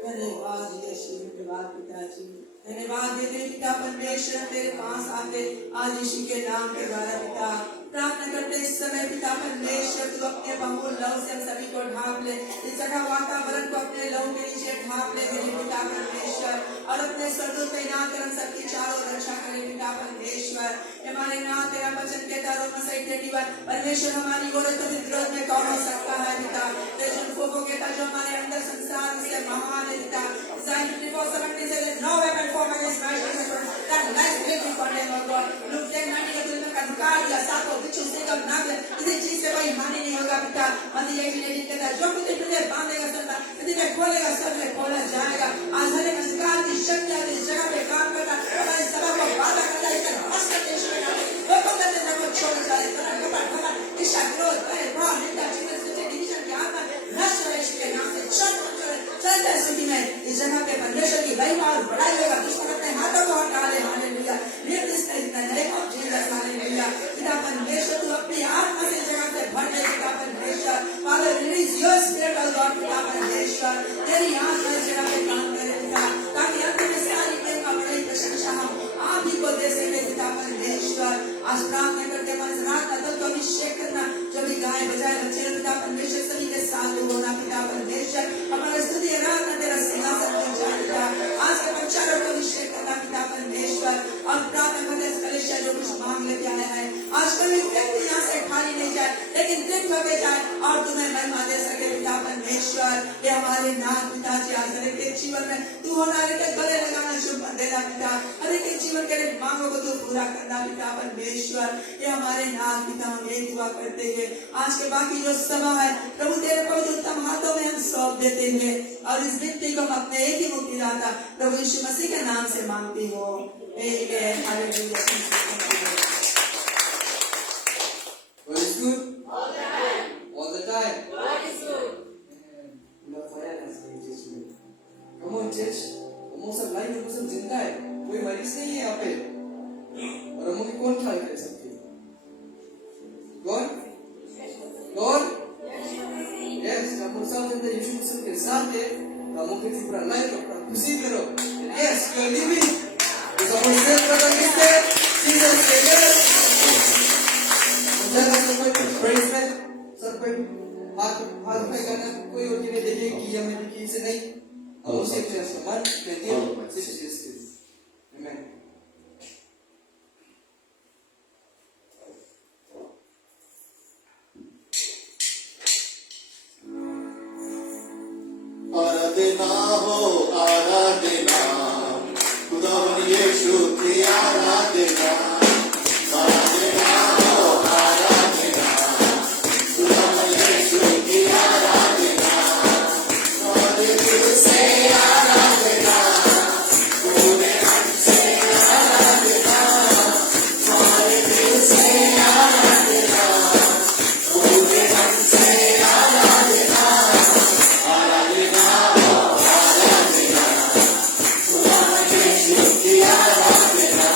धन्यवाद यीशु, धन्यवाद पिताजी, धन्यवाद देते पिता परमेश्वर तेरे पास आते आज यीशु के नाम के द्वारा पिता प्रार्थना करते इस समय पिता परमेश्वर तू अपने बहुमूल्य लहू से हम सभी को ढांप ले, इस जगह वातावरण को अपने लहू के नीचे ढांप ले मेरे पिता परमेश्वर, और अपने स्वर्गदूत तैनात कर हम सबकी चारों रक्षा करे पिता परमेश्वर। हमारे नाम तेरा वचन कहता रोमा 6:21 परमेश्वर हमारी ओर तो विरोध में कौन हो सकता है पिता, तेजन फोको कहता जो हमारे अंदर संसार से महान है पिता, no weapon formed against righteousness that lies will be condemned, Lord God. Look, take 90 के तुलना का अधिकार या सातों बिच्छू से कम ना दे, किसी चीज से कोई हानि नहीं होगा पिता। मसीह यीशु ने कहता जो कुछ तुझे बांधेगा संता, यदि मैं खोलेगा सब में खोला जाएगा। आज हर एक अधिकार की शक्ति आज इस जगह पे काम करता, हमारे सभा को बाधा करता, इसका नमस्कार देश में डाले, लोगों के अंदर को छोड़ जाए, तरह कपड़ कपड़, ईर्ष्या क्रोध भय भाव निंदा चिंता से डिवीजन के आत्मा नष्ट हो यीशु के नाम से चलते स्थिति में इस जगह पे परमेश्वर की महिमा और बड़ाई होगा। दुश्मन अपने हाथों को हटा ले, hallelujah. Lift this in the name of Jesus, hallelujah. पिता परमेश्वर तू अपनी आत्मा से जगह पे भर दे पिता परमेश्वर, father release your spirit of God पिता परमेश्वर, तेरी आत्मा इस जगह पे काम करे पिता, ताकि अंत में सारी महिमा बड़ाई प्रशंसा हम आप ही को दे सके पिता परमेश्वर। आज प्रार्थना करते हमारे रात का दल को अभिषेक करना, जो भी गाय बजाए बच्चे पिता परमेश्वर सभी के साथ होना पिता परमेश्वर, हमारे स्तुति रात में तेरा सिंहासन बन जाए पिता। आज के बच्चों को अभिषेक करना पिता परमेश्वर, और प्रार्थना करते इस कलेश जो कुछ मांग लेके आए हैं आज कभी व्यक्ति यहाँ से खाली नहीं जाए, लेकिन तृप्त होके जाए और तुम्हें महिमा दे सके पिता परमेश्वर। ये हमारे नाथ पिताजी आज हर एक जीवन में तू होना, हर एक गले लगाना शुभ कर देना पिता, हर एक जीवन के मांगों को तू पूरा करना पिता परमेश्वर। ये हमारे नाथ पिता हम एक दुआ करते हुए आज के बाकी जो समय है प्रभु तेरे पवित्र उत्तम हाथों में हम सौंप देते हुए, और इस विनती को हम अपने एक ही मुक्तिदाता प्रभु यीशु मसीह के नाम से मांगती हो, आमीन, hallelujah. God is good all the time. God is good. Love fire has been judgment. Come on church, हम सब लाइफ में सब जिंदा है, कोई मरीज नहीं है यहाँ पे, और हम लोग कौन ट्राई कर सकते हैं? God, yes, हम लोग सब जिंदा यीशु मसीह के साथ है, हम लोग की पूरा लाइफ अपना खुशी करो, yes, you are living, तो सब लोग सेव कर रहे हैं, Jesus के लिए, जगह से कोई प्रेस में सर पे हाथ पे करना, कोई और किन्हें देखे कि ये मेरी की से नहीं, हम उसे चेस्ट मन कहते हैं, Amen. आराधना हो आराधना, खुदा यीशु की आराधना, आराधना हो आराधना, खुदा यीशु की आराधना, हमारे दिल से आराधना, पूरे मन से आराधना, हमारे दिल से आराधना, पूरे मन से आराधना, आराधना हो आराधना, खुदा यीशु की आराधना,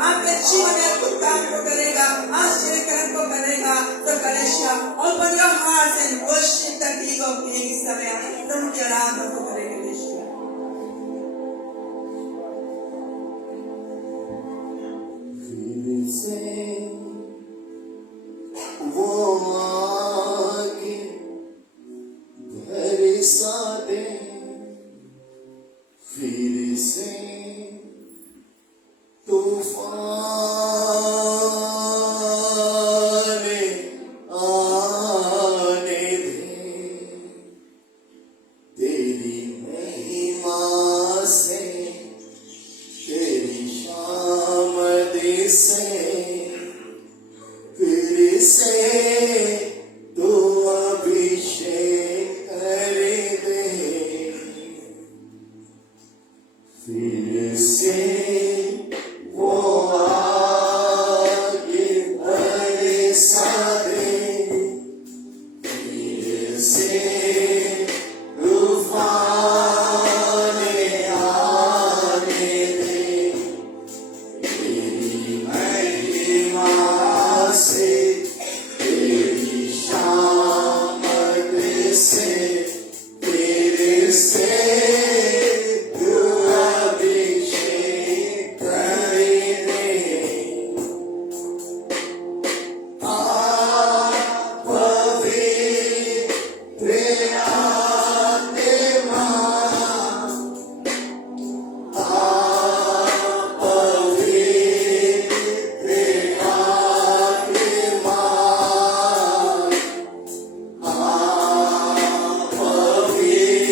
आपके जीवन में अद्भुत काम को करेगा, आश्चर्य कर्म को करेगा। तो कलेशिया open your hearts and worship the King of Kings इस समय प्रभु की आराधना को करेंगे कलेशिया। फिर से वो आके बरसा दे, फिर से तूफान आने दे, तेरी महिमा से, तेरी शामद से, फिर से तू अभिषेक कर दे, फिर से वो आगे बरसा दे, फिर से तूफान आने दे, तेरी महिमा से, तेरी शामद से, फिर से तू अभिषेक कर दे। आप पवित्र आत्मा, आप पवित्र आत्मा, आप पवित्र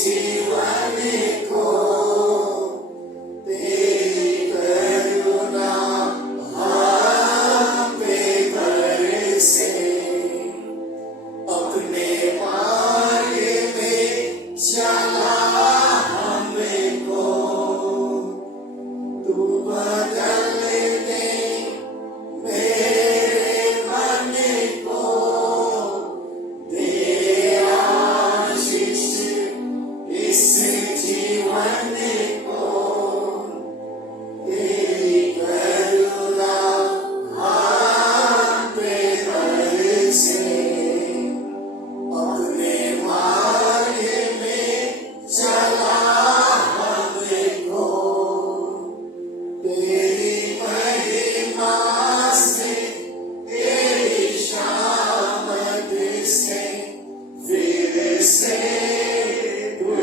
जीवन को तेरी करुणा हम पे बरसे अपने मार्ग में चला हमको तू बदल दे मेरे मन को दे आशीष इस जीवन को तेरी करुणा हम पे बरसे अपने मार्ग में चला हमको तेरी महिमा से तेरी शामत से फिर से तू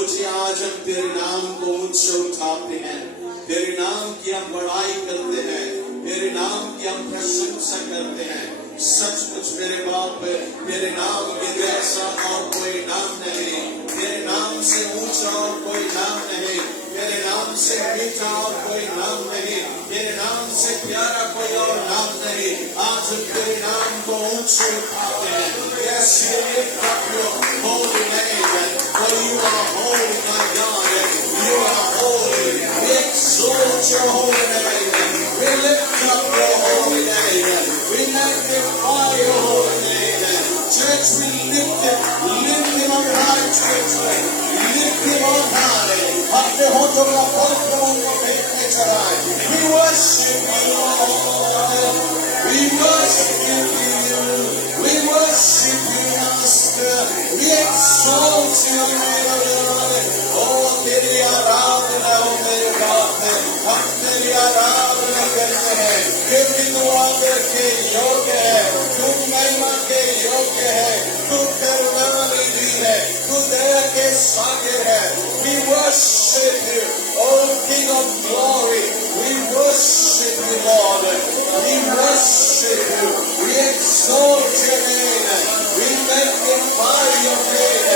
प्रभु जी आज हम तेरे नाम को ऊंचे उठाते हैं, तेरे नाम की हम बड़ाई करते हैं, तेरे नाम की हम प्रशंसा करते हैं। सचमुच मेरे बाप तेरे नाम के जैसा और कोई नाम नहीं, तेरे नाम से ऊंचा और कोई नाम नहीं, तेरे नाम से मीठा और कोई नाम नहीं, तेरे नाम से प्यारा कोई और नाम नहीं। आज हम तेरे नाम को ऊंचे उठाते हैं। Yes, we lift up your holy name, for you are holy, my God. You are holy. We exalt your holy name. We lift up your holy name. We magnify your holy name. Church, we lift him on high, church. Lift him on high. अपने होठों का फल प्रभु को फेंकने चढ़ाए। We worship you, Lord. We worship you. We worship you, Master. We exalt you, Lord. Oh, तेरी आराधना हो मेरे बाप है। हम तेरी आराधना करते हैं, क्योंकि तू आदर के योग्य है, तू महिमा के योग्य है, तू करुणानिधि है, तू दया के सागर है। We worship you, oh King of glory. We worship you, Lord. We worship you. We exalt your name. We magnify your name.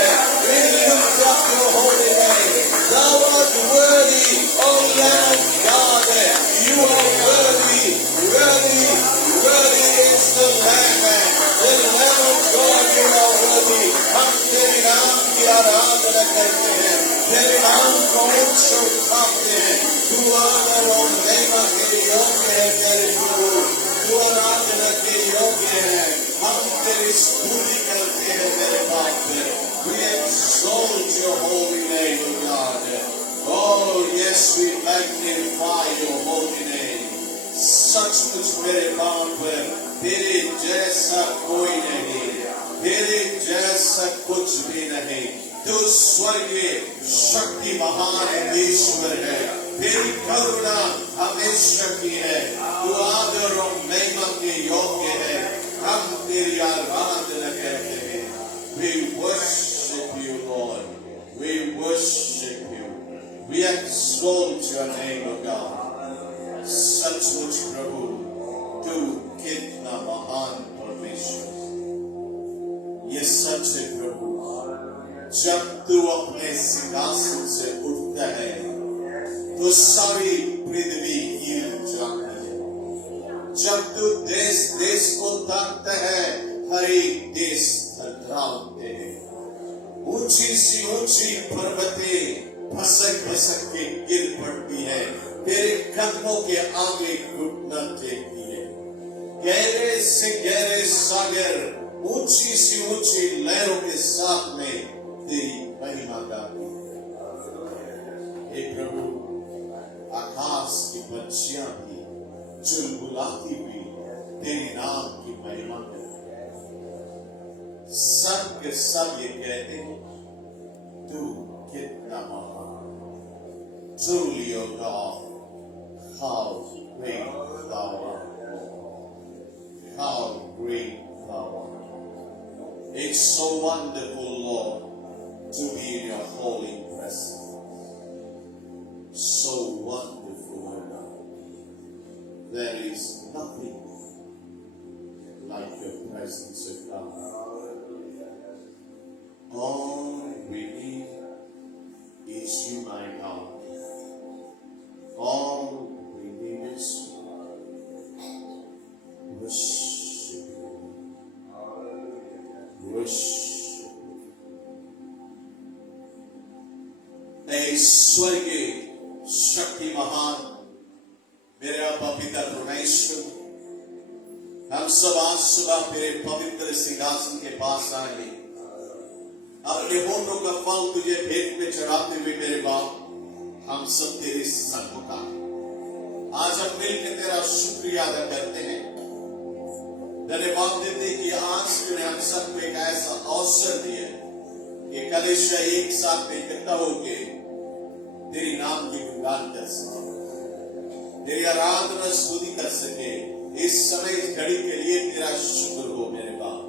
We lift up your holy name. Thou art worthy, O Lamb of God. You are worthy, worthy, worthy is the Lamb. The Lamb of God, you are worthy. हम तेरे नाम की आराधना करते हैं, तेरे नाम को ऊंचे उठाते हैं। तू आदर और महिमा के योग्य है तेरे प्रभु, तू आराधना के योग्य है। हम तेरी स्तुति करते हैं मेरे बाप। We exalt your holy name, O God. Oh yes, we magnify your holy name. सचमुच मेरे बाप तेरे जैसा कोई नहीं, तेरे जैसा कुछ भी नहीं। तू स्वर्गीय शक्ति महान ईश्वर है, तेरी करुणा हमेशा की है, तू आदर और महिमा के योग्य है। हम तेरी आराधना करते हैं। We worship you, Lord. We worship you. We exalt your name, O God. सचमुच प्रभु तू कितना महान परमेश्वर, ये सच है प्रभु। जब तू अपने सिंहासन से उठता है तो सारी पृथ्वी हिल जाती है। जब तू देश देश को ताकता है, हर एक देश थर्राते हैं। ऊंची सी ऊंची पर्वतें भसक भसक के गिर पड़ती है, तेरे कदमों के आगे घुटना टेकती है। गहरे से गहरे सागर ऊंची सी ऊंची लहरों के साथ में तेरी महिमा गाती है। हे प्रभु, आकाश की पक्षियां भी चुलबुलाती हुई तेरे नाम की महिमा करती है। सब के सब ये कहते हैं तू कितना महान। Truly, O God, how great thou art. How great thou art. It's so wonderful, Lord, to be in your holy presence. So wonderful, O God. There is nothing like your presence, O God. All we need is you, my God. All we need is worship you. Worship you. ऐ स्वर्गीय शक्ति महान मेरे आपा पिता परमेश्वर, हम सब आज सुबह तेरे पवित्र सिंहासन के पास आए, अपने होठों का फल तुझे भेंट में चढ़ाते हुए मेरे बाप हम सब तेरे सन्मुख आए। आज हम मिलकर तेरा शुक्रिया अदा करते हैं, धन्यवाद देते कि आज तूने हम सबको एक ऐसा अवसर दिया कि कलीसिया एक साथ में इकट्ठा होके तेरी नाम की गुणगान कर सके, तेरी आराधना स्तुति कर सके। इस समय इस घड़ी के लिए तेरा शुक्र हो मेरे बाप।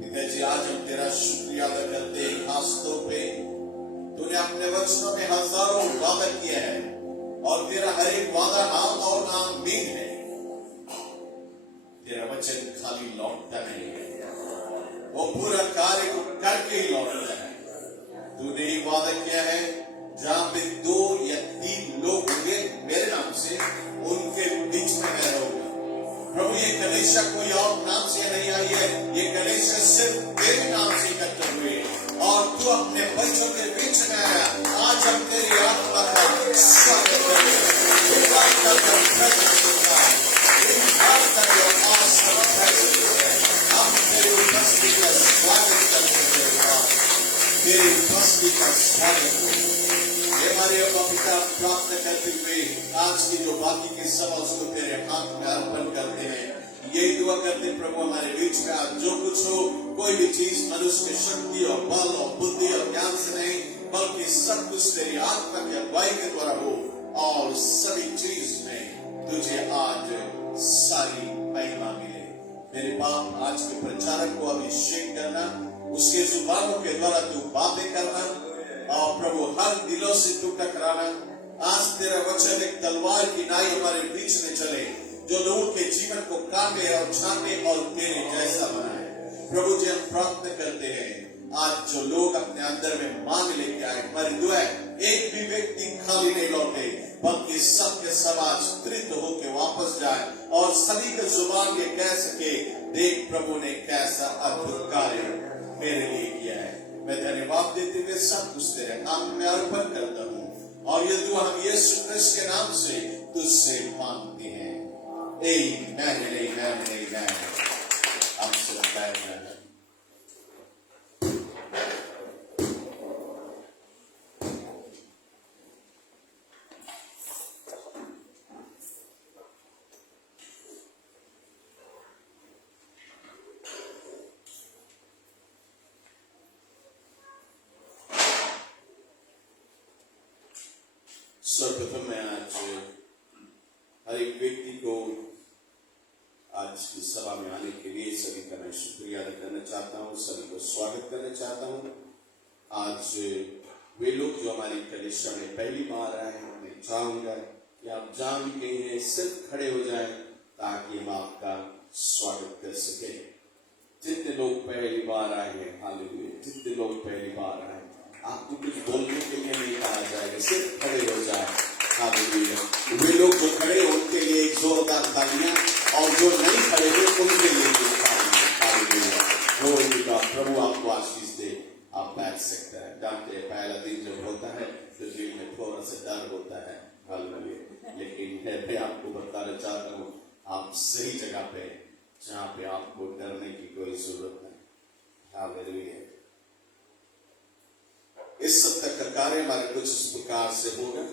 पिताजी आज हम तेरा शुक्रिया अदा करते हैं, खास तौर पे तुमने अपने वचनों में हजारों वादा किए हैं और तेरा हर एक वादा हाँ और आमीन है। तेरा वचन खाली लौटता नहीं है, वो पूरा कार्य को करके ही लौटता है। तूने ही वादा किया है, जहां पे 2 या 3 लोग होंगे मेरे नाम से, उनके बीच में मैं रहूंगा। प्रभु ये कलीसिया कोई और नाम से नहीं आई है, ये कलीसिया सिर्फ तेरे नाम से इकट्ठे हुए और तू अपने बच्चों के बीच में आया। आज हम तेरी आत्मा का स्वागत करें। हम तेरी उपस्थिति का स्वागत करते हैं। तेरी उपस्थिति का स्वागत करें। ये हमारे पिता प्रार्थना करते हुए आज की जो बाकी के सवाल उसको तेरे हाथ में अर्पण करते हैं। यही दुआ करते प्रभु हमारे बीच में आज जो कुछ हो, कोई भी चीज मनुष्य की शक्ति और बल और बुद्धि और ज्ञान से नहीं, बल्कि सब कुछ तेरी आत्मा की अगुवाई के द्वारा हो और सभी चीज में तुझे आज सारी महिमा मिले। मेरे बाप आज के प्रचारक को अभिषेक करना, उसके जुबानों के द्वारा तू बातें करना और प्रभु हर दिलों से तू टकराना। आज तेरा वचन एक तलवार की नाई हमारे बीच में चले, जो लोगों के जीवन को काटे और छाटे और तेरे जैसा बनाए। प्रभु जी हम प्रार्थना करते हैं आज जो लोग अपने अंदर में मांग लेके आए, हमारी दुआ है एक भी व्यक्ति खाली नहीं लौटे, बल्कि सबके सब आज तृप्त होके वापस जाए और सभी के जुबान ये कह सके, देख प्रभु ने कैसा अद्भुत कार्य मेरे लिए किया है। मैं धन्यवाद देते हुए सब कुछ तेरे नाम में अर्पण करता हूँ और ये दुआ हम यीशु क्रिस्त के नाम से तुझसे मांगते हैं। आमीन, आमीन, आमीन। आपसे बैठना है। सर्वप्रथम मैं आज हर एक व्यक्ति को आज की सभा में आने के लिए सभी का मैं शुक्रिया अदा करना चाहता हूँ, सभी को स्वागत करना चाहता हूँ। आज वे लोग जो हमारी कलीसिया में पहली बार आए हैं, मैं चाहूंगा कि आप जान भी गए हैं, सिर्फ खड़े हो जाए ताकि हम आपका स्वागत कर सके। जितने लोग पहली बार आए हैं, हालेलुया, जितने लोग पहली बार आए, आपको कुछ बोलने के लिए नहीं कहा जाएगा, सिर्फ खड़े हो जाए। हालेलुया। वे लोग जो खड़े उनके लिए एक जोरदार तालियां और जो नहीं खड़े हुए उनके लिए भी तालियां। हालेलुया। प्रभु आपको आशीष दे। आप बैठ सकते हैं। जानते हैं पहला दिन जब होता है तो दिल में थोड़ा सा डर होता है, हालेलुया, लेकिन मैं आपको बताना चाहता हूँ आप सही जगह पे, जहाँ पे आपको डरने की कोई जरूरत नहीं। हालेलुया। इस सप्ताह का कार्य हमारे कुछ इस प्रकार से होगा।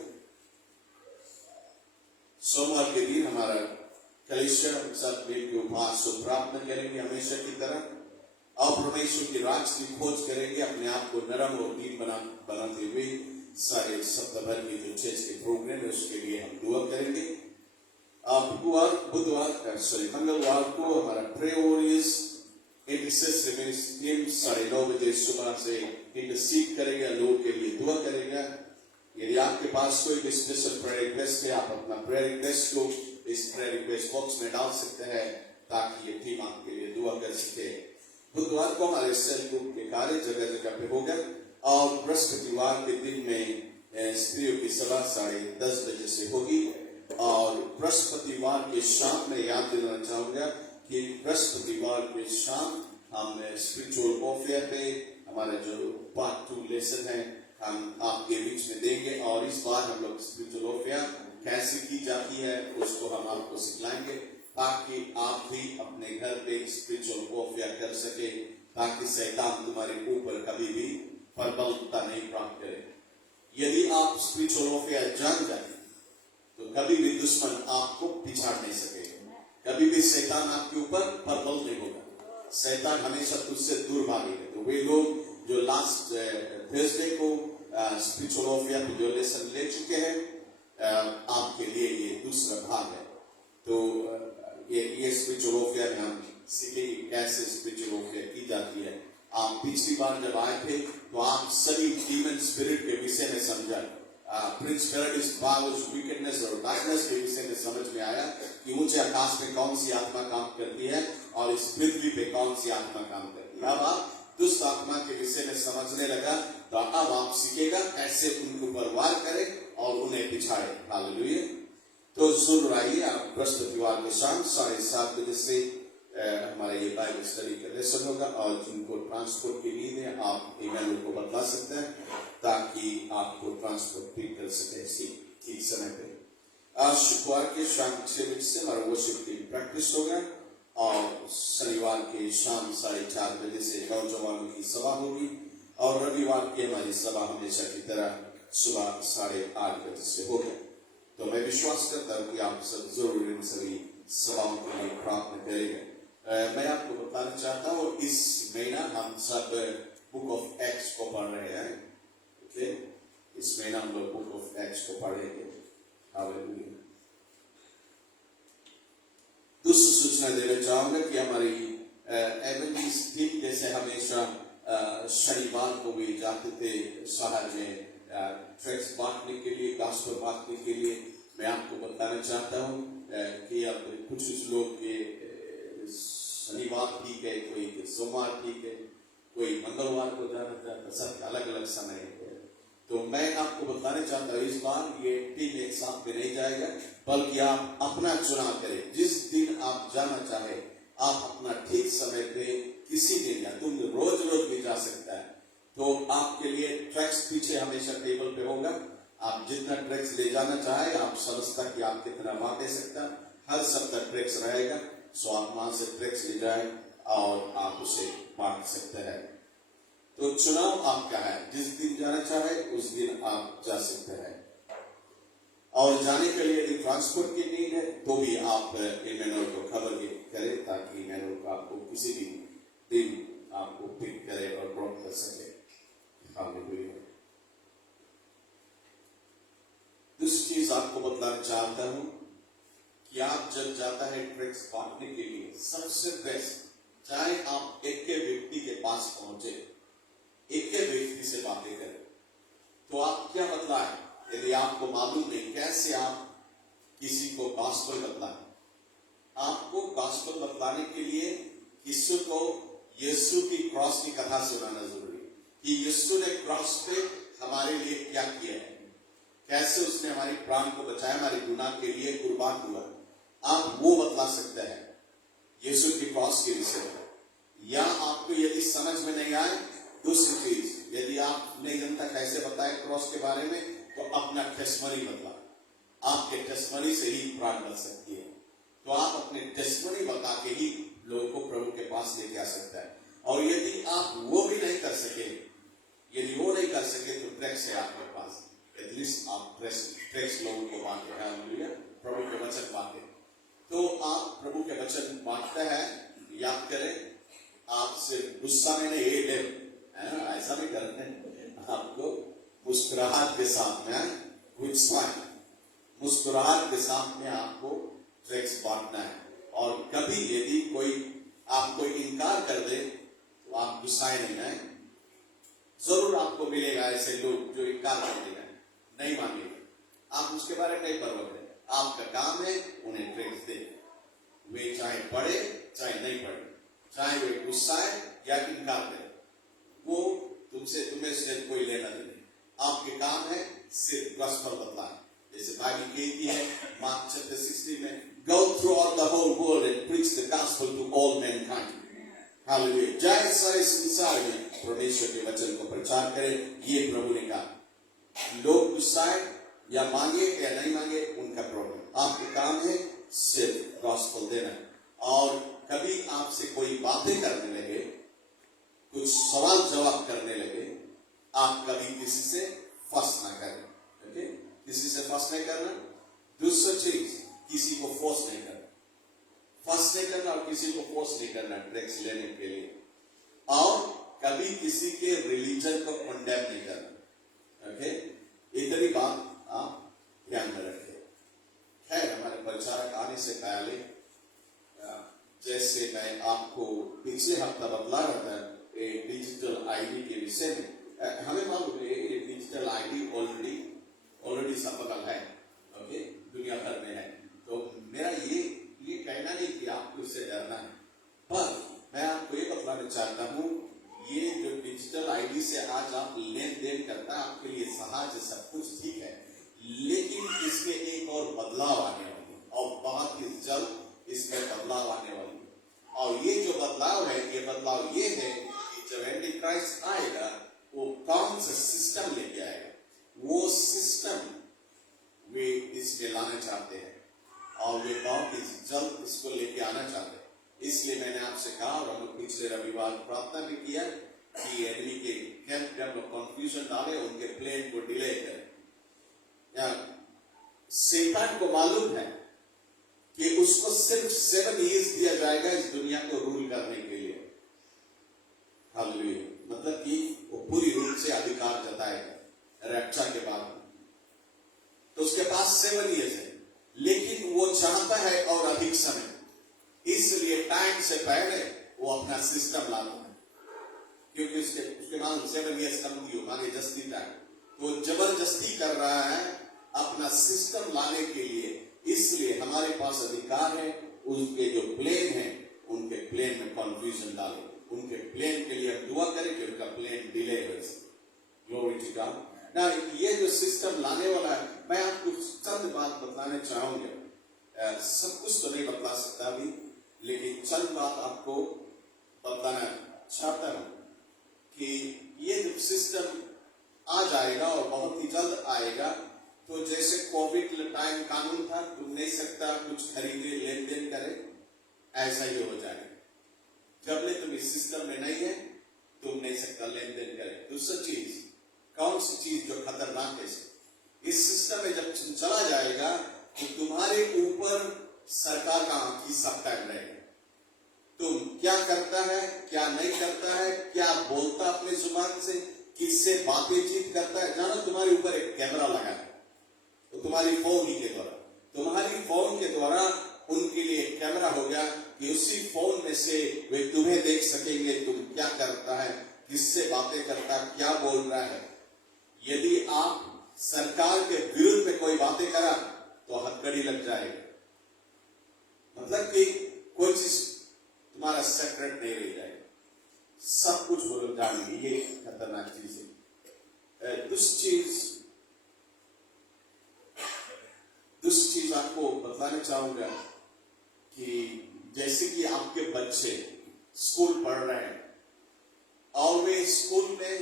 सोमवार के दिन हमारा कलीसिया सब मिलकर उपवास और प्रार्थना करेंगे हमेशा की तरह और परमेश्वर की राज की खोज करेंगे, अपने आप को नरम और दीन बनाते हुए सारे सप्ताह भर की जो चर्च के प्रोग्राम है उसके लिए हम दुआ करेंगे। मंगलवार को हमारा प्रेयर वॉरियर्स टीम 9:30 बजे सुबह से इंटरसीड करेगा, लोगों के लिए दुआ करेगा। यदि आपके पास कोई भी स्पेशल प्रेयर रिक्वेस्ट है, आप अपना प्रेयर रिक्वेस्ट को इस प्रेयर रिक्वेस्ट बॉक्स में डाल सकते हैं ताकि ये टीम आपके लिए दुआ कर सके। बुधवार को हमारे सेल ग्रुप के कार्य जगह जगह पे होगा और बृहस्पतिवार के दिन में स्त्रियों की सभा 10:30 बजे से होगी। और बृहस्पतिवार के शाम में याद दिलाना चाहूंगा कि बृहस्पतिवार के शाम हम स्पिरिचुअल वॉरफेयर पे हमारा जो पार्ट 2 लेसन है हम आपके बीच में देंगे और इस बार हम लोग स्पिरिचुअल वॉरफेयर कैसे की जाती है उसको हम आपको सिखलाएंगे ताकि आप भी अपने घर पे स्पिरिचुअल वॉरफेयर कर सके, ताकि शैतान तुम्हारे ऊपर कभी भी प्रबलता नहीं प्राप्त करे। यदि आप स्पिरिचुअल वॉरफेयर जान जाए तो कभी भी दुश्मन आपको पिछाड़ नहीं सकेगा, कभी भी शैतान आपके ऊपर प्रबल नहीं होगा। शैतान हमेशा तुझसे दूर भागेगा। तो वे लोग जो लास्ट थर्सडे को स्पिरिचुअल वॉरफेयर पे जो लेसन ले चुके हैं, आपके लिए ये दूसरा भाग है। तो ये स्पिरिचुअल वॉरफेयर में हम सीखेंगे कैसे स्पिरिचुअल वॉरफेयर की जाती है। आप आप पिछली बार जब आए थे तो आप सभी डीमन स्पिरिट के विषय में समझा, प्रिंसिपलिटीज, पावर्स, विकेडनेस और डार्कनेस के विषय में समझ में आया कि ऊंचे आकाश में कौन सी आत्मा काम करती है और इस पृथ्वी पे कौन सी आत्मा काम करती है। अब आप दुष्ट आत्मा के विषय में समझने लगा तो अब आप सीखेगा कैसे उनके ऊपर वार करें और उन्हें पिछाड़े। हालेलुया। तो सुन रही आप बृहस्पतिवार के शाम 7:30 बजे से हमारा ये बाइबल स्टडी का लेसन होगा और जिनको ट्रांसपोर्ट की नीड है आप ईमेल को बतला सकते हैं ताकि आपको ट्रांसपोर्ट पिक कर सके ठीक समय पे। आज शुक्रवार के शाम 6 बजे से हमारा वर्शिप टीम प्रैक्टिस होगा और शनिवार के शाम 4:30 बजे से नौजवानों की सभा होगी और रविवार की हमारी सभा हमेशा की तरह सुबह 8:30 बजे से होगी। तो मैं विश्वास करता हूँ कि आप सब जरूर इन सभी सभाओं के लिए प्रार्थना करेंगे। मैं आपको बताना चाहता हूँ इस महीना हम सब बुक ऑफ एक्ट्स को पढ़ रहे हैं। ओके, इस महीना हम लोग बुक ऑफ एक्ट्स को पढ़ेंगे। हालेलुया। दूसरी सूचना देना चाहूंगा कि हमारी एवेंजलिस्ट टीम जैसे हमेशा शनिवार को भी जाते थे शहर में ट्रैक्स बांटने के लिए, गास्पेल बांटने के लिए। मैं आपको बताना चाहता हूँ कि अब कुछ लोग के शनिवार ठीक है, कोई सोमवार ठीक है, कोई मंगलवार को जाना चाहता है, सबके अलग अलग समय है। तो मैं आपको बताना चाहता हूँ इस बार ये टीम एक साथ में नहीं जाएगा, बल्कि आप अपना चुनाव करें। जिस दिन आप जाना चाहे आप अपना ठीक समय पे किसी दिन, या तुम रोज रोज भी जा सकता है। तो आपके लिए ट्रैक्स पीछे हमेशा टेबल पे होगा। आप जितना ट्रैक्स ले जाना चाहे आप समझता कि आप कितना बांट सकता, हर सप्ताह ट्रैक्स रहेगा। सो आप वहां से ट्रैक्स ले जाए और आप उसे बांट सकते हैं। तो चुनाव आपका है, जिस दिन जाना चाहे उस दिन आप जा सकते हैं। और जाने के लिए यदि ट्रांसपोर्ट की नीड है तो भी आप इमेनुअल को खबर करें ताकि इमेनुअल आपको किसी भी दिन आपको पिक करे और ड्रॉप कर सके। हालेलुया। दूसरी चीज आपको बतलाना चाहता हूं कि आप जब जाता है ट्रैक्स बांटने के लिए सबसे बेस्ट, चाहे आप एक के व्यक्ति के पास पहुंचे, एक के व्यक्ति से बातें करें। तो आप क्या बतलाएं? यदि आपको मालूम नहीं कैसे आप किसी को गॉस्पेल बतलाएं, आपको गॉस्पेल बतलाने के लिए किसी को यीशु की क्रॉस की कथा सुनाना जरूरी है कि यीशु ने क्रॉस पे हमारे लिए क्या किया है, कैसे उसने हमारी प्राण को बचाया, हमारे गुनाह के लिए कुर्बान हुआ। आप वो बतला सकते हैं यीशु की क्रॉस के विषय में। या आपको यदि समझ में नहीं आए, दूसरी चीज, यदि आप नहीं जानता कैसे बताए क्रॉस के बारे में, तो अपना टेस्टमनी बतला। आपके टेस्टमनी से ही प्राण बच सकती है। तो आप अपने टेस्टमनी बता के ही लोगों को प्रभु के पास लेके आ सकता है। और यदि आप वो भी नहीं कर सके, यदि वो नहीं कर सके तो ट्रैक्स है आपके पास, एटलीस्ट आप ट्रैक्स लोगों को बांटे। हालेलुया। प्रभु के वचन बांटे। तो आप प्रभु के वचन बांटते हैं, याद करें आप सिर्फ गुस्सा में नहीं, ऐसा भी करते हैं। आपको मुस्कुराहट के साथ में, मुस्कुराहट के साथ में आपको ट्रैक्स बांटना है। और कभी यदि कोई आपको इनकार कर दे तो आप गुस्साए नहीं है। जरूर आपको मिलेगा ऐसे लोग जो इनकार कर देगा, नहीं मांगेगा। आप उसके बारे में नहीं परवाह करें। आपका काम है उन्हें ट्रैक्स दे, वे चाहे पढ़े चाहे नहीं पढ़े, चाहे वे गुस्साए या इनकार करें, वो तुम्हें सिर्फ कोई लेना नहीं। आपके काम है सिर्फ गॉस्पेल बतलाना। जैसे बाइबल कहती है मार्क चैप्टर 16 में, go throughout the whole world and preach the gospel to all mankind. Hallelujah. जाए सारे संसार में परमेश्वर के वचन को प्रचार करें। ये प्रभु ने कहा। लोग गुस्साए या मांगे या नहीं मांगे उनका प्रॉब्लम, आपका काम है सिर्फ गॉस्पेल देना। और कभी आपसे कोई बातें करने लगे, कुछ सवाल जवाब करने लगे, आप कभी किसी से फंस ना करें। ओके, किसी से फंस नहीं करना। दूसरी चीज, किसी को फोर्स नहीं करना, फंस नहीं करना और किसी को फोर्स नहीं करना ट्रैक्स लेने के लिए। और कभी किसी के रिलीजन को कंडेम नहीं करना। ओके, इतनी बात आप ध्यान में रखें। खैर, हमारे प्रचारक आने से पहले जैसे मैं आपको पिछले हफ्ता बतला रहा था, एक डिजिटल आईडी के विषय में हमें मालूम है ये डिजिटल आईडी ऑलरेडी सफल है, ओके, दुनिया भर में है। तो मेरा ये कहना नहीं कि आपको इससे डरना है, पर मैं आपको ये बतलाना चाहता हूँ ये जो डिजिटल आईडी से आज आप लेन देन करता है आपके लिए सहज सब कुछ ठीक है, लेकिन इसमें एक और बदलाव आने वाली है और बहुत ही जल्द इसमें बदलाव आने वाली है। और ये जो बदलाव है ये बदलाव ये है कि जब एंटी क्राइस्ट आएगा वो कौन सा सिस्टम लेके आएगा, वो सिस्टम वे इसमें लाना चाहते हैं और वे बहुत ही जल्द इसको लेके आना चाहते हैं। इसलिए मैंने आपसे कहा और हम लोग पिछले रविवार प्रार्थना भी किया कि एनिमी के कैंप में हम लोग कंफ्यूजन डाले, उनके प्लेन को डिले करें। शैतान को मालूम है कि उसको सिर्फ 7 ईयर्स दिया जाएगा इस दुनिया को रूल करने के लिए। हालेलुया, मतलब कि वो पूरी रूप से अधिकार जताएगा रैप्चर के बाद। तो उसके पास 7 ईयर्स है, लेकिन वो चाहता है और अधिक समय, इसलिए टाइम से पहले वो अपना सिस्टम लाता है, क्योंकि उसके मालूम 7 ईयर्स कम की मांगे जस्ती टाइम, तो जबरदस्ती कर रहा है अपना सिस्टम लाने के लिए। इसलिए हमारे पास अधिकार है उसके जो प्लेन है उनके प्लेन में कंफ्यूजन डालें, उनके प्लेन के लिए हम दुआ करें कि उनका प्लेन डिले हो सके। Glory to God. ना ये जो सिस्टम लाने वाला है, मैं आपको चंद बात बताने चाहूंगा, सब कुछ तो नहीं बता सकता अभी, लेकिन चंद बात आपको बताना चाहता हूं कि ये जब सिस्टम आ जाएगा और बहुत ही जल्द आएगा, तो जैसे कोविड टाइम कानून था तुम नहीं सकता कुछ खरीदे लेन देन करे, ऐसा ही हो जाएगा। जब ले तुम इस सिस्टम में नहीं है तुम नहीं सकता लेन देन करे। दूसरी चीज, कौन सी चीज जो खतरनाक है, इस सिस्टम में जब चला जाएगा तो तुम्हारे ऊपर सरकार का आंखी सब टाइम रहेगा। तुम क्या करता है, क्या नहीं करता है, क्या बोलता अपने जुबान से, किससे बातचीत करता है, जानो तुम्हारे ऊपर एक कैमरा लगा है, तो तुम्हारी फोन ही के द्वारा, तुम्हारी फोन के द्वारा उनके लिए एक कैमरा हो गया कि उसी फोन में से वे तुम्हें देख सकेंगे तुम क्या करता है, किससे बातें करता है, क्या बोल रहा है। यदि आप सरकार के विरुद्ध में कोई बातें करा तो हथकड़ी लग जाएगी, मतलब कि कोई चीज तुम्हारा सेक्रेट नहीं रह जाएगा, सब कुछ वो लोग जानेंगे। ये खतरनाक चीज है। दूसरी चीज आपको बताना चाहूंगा कि जैसे कि आपके बच्चे स्कूल पढ़ रहे हैं और वे स्कूल में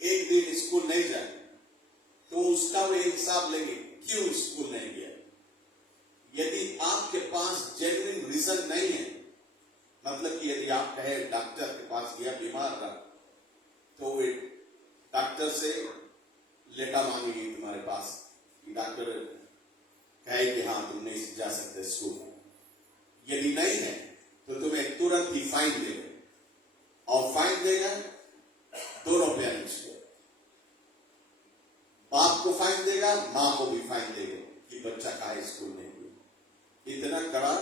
एक दिन स्कूल नहीं जाए तो उसका वे हिसाब लेंगे क्यों स्कूल नहीं गया। यदि आपके पास जेन्युइन रीजन नहीं है, मतलब कि यदि आप कहे डॉक्टर के पास गया बीमार रहा तो वे डॉक्टर से लेटर मांगेगी तुम्हारे पास कि डॉक्टर कहे कि हाँ तुम नहीं जा सकते स्कूल। यदि नहीं है तो तुम्हें तुरंत ही फाइन देगा और फाइन देगा दोनों पेरेंट्स को, बाप को फाइन देगा, मां को भी फाइन देगा कि बच्चा काहे स्कूल नहीं गया। इतना कड़ा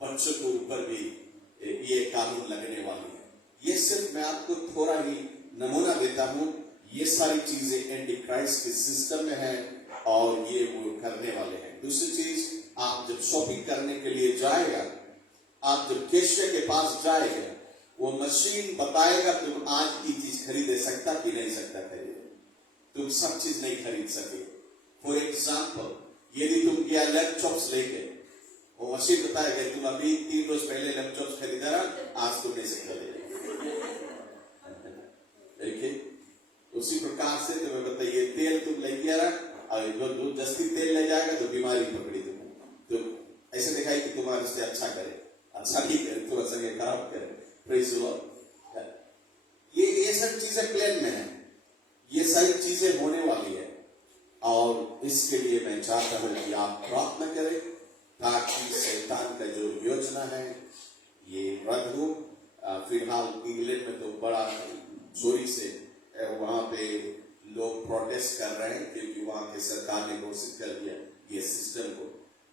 बच्चों के ऊपर भी ये कानून लगने वाली है। ये सिर्फ मैं आपको थोड़ा ही नमूना देता हूं, ये सारी चीजें एंटी क्राइस्ट के सिस्टम में है और ये वो करने वाले हैं। दूसरी चीज, आप जब शॉपिंग करने के लिए जाएगा, आप जब कैशियर के पास जाएगा, वो मशीन बताएगा तुम आज की चीज खरीदे सकता कि नहीं सकता खरीदे, तुम सब चीज नहीं खरीद सके। फॉर एग्जाम्पल, यदि तुम गया लैपटॉप्स लेके, वो मशीन बताएगा तुम अभी 3 रोज पहले लैपटॉप खरीदा रहा, आज तुम नहीं सकता ले। देखिए, उसी प्रकार से तुम्हें बताइए तेल तुम ले गया रहा और जो जस्ती तेल ले जाएगा तो बीमारी पकड़ी तुम्हें, तो ऐसे दिखाई कि तुम्हारे से अच्छा करे, अच्छा नहीं करे, थोड़ा सा खराब करे। Praise the Lord. ये सब चीजें प्लान में है, ये सारी चीजें होने वाली है और इसके लिए मैं चाहता हूं कि आप प्रार्थना करें ताकि शैतान का जो योजना है ये रद्द हो। फिलहाल इंग्लैंड में तो बड़ा जोरी से वहां पे लोग प्रोटेस्ट कर रहे हैं क्योंकि वहां की सरकार ने घोषित कर दिया ये सिस्टम को,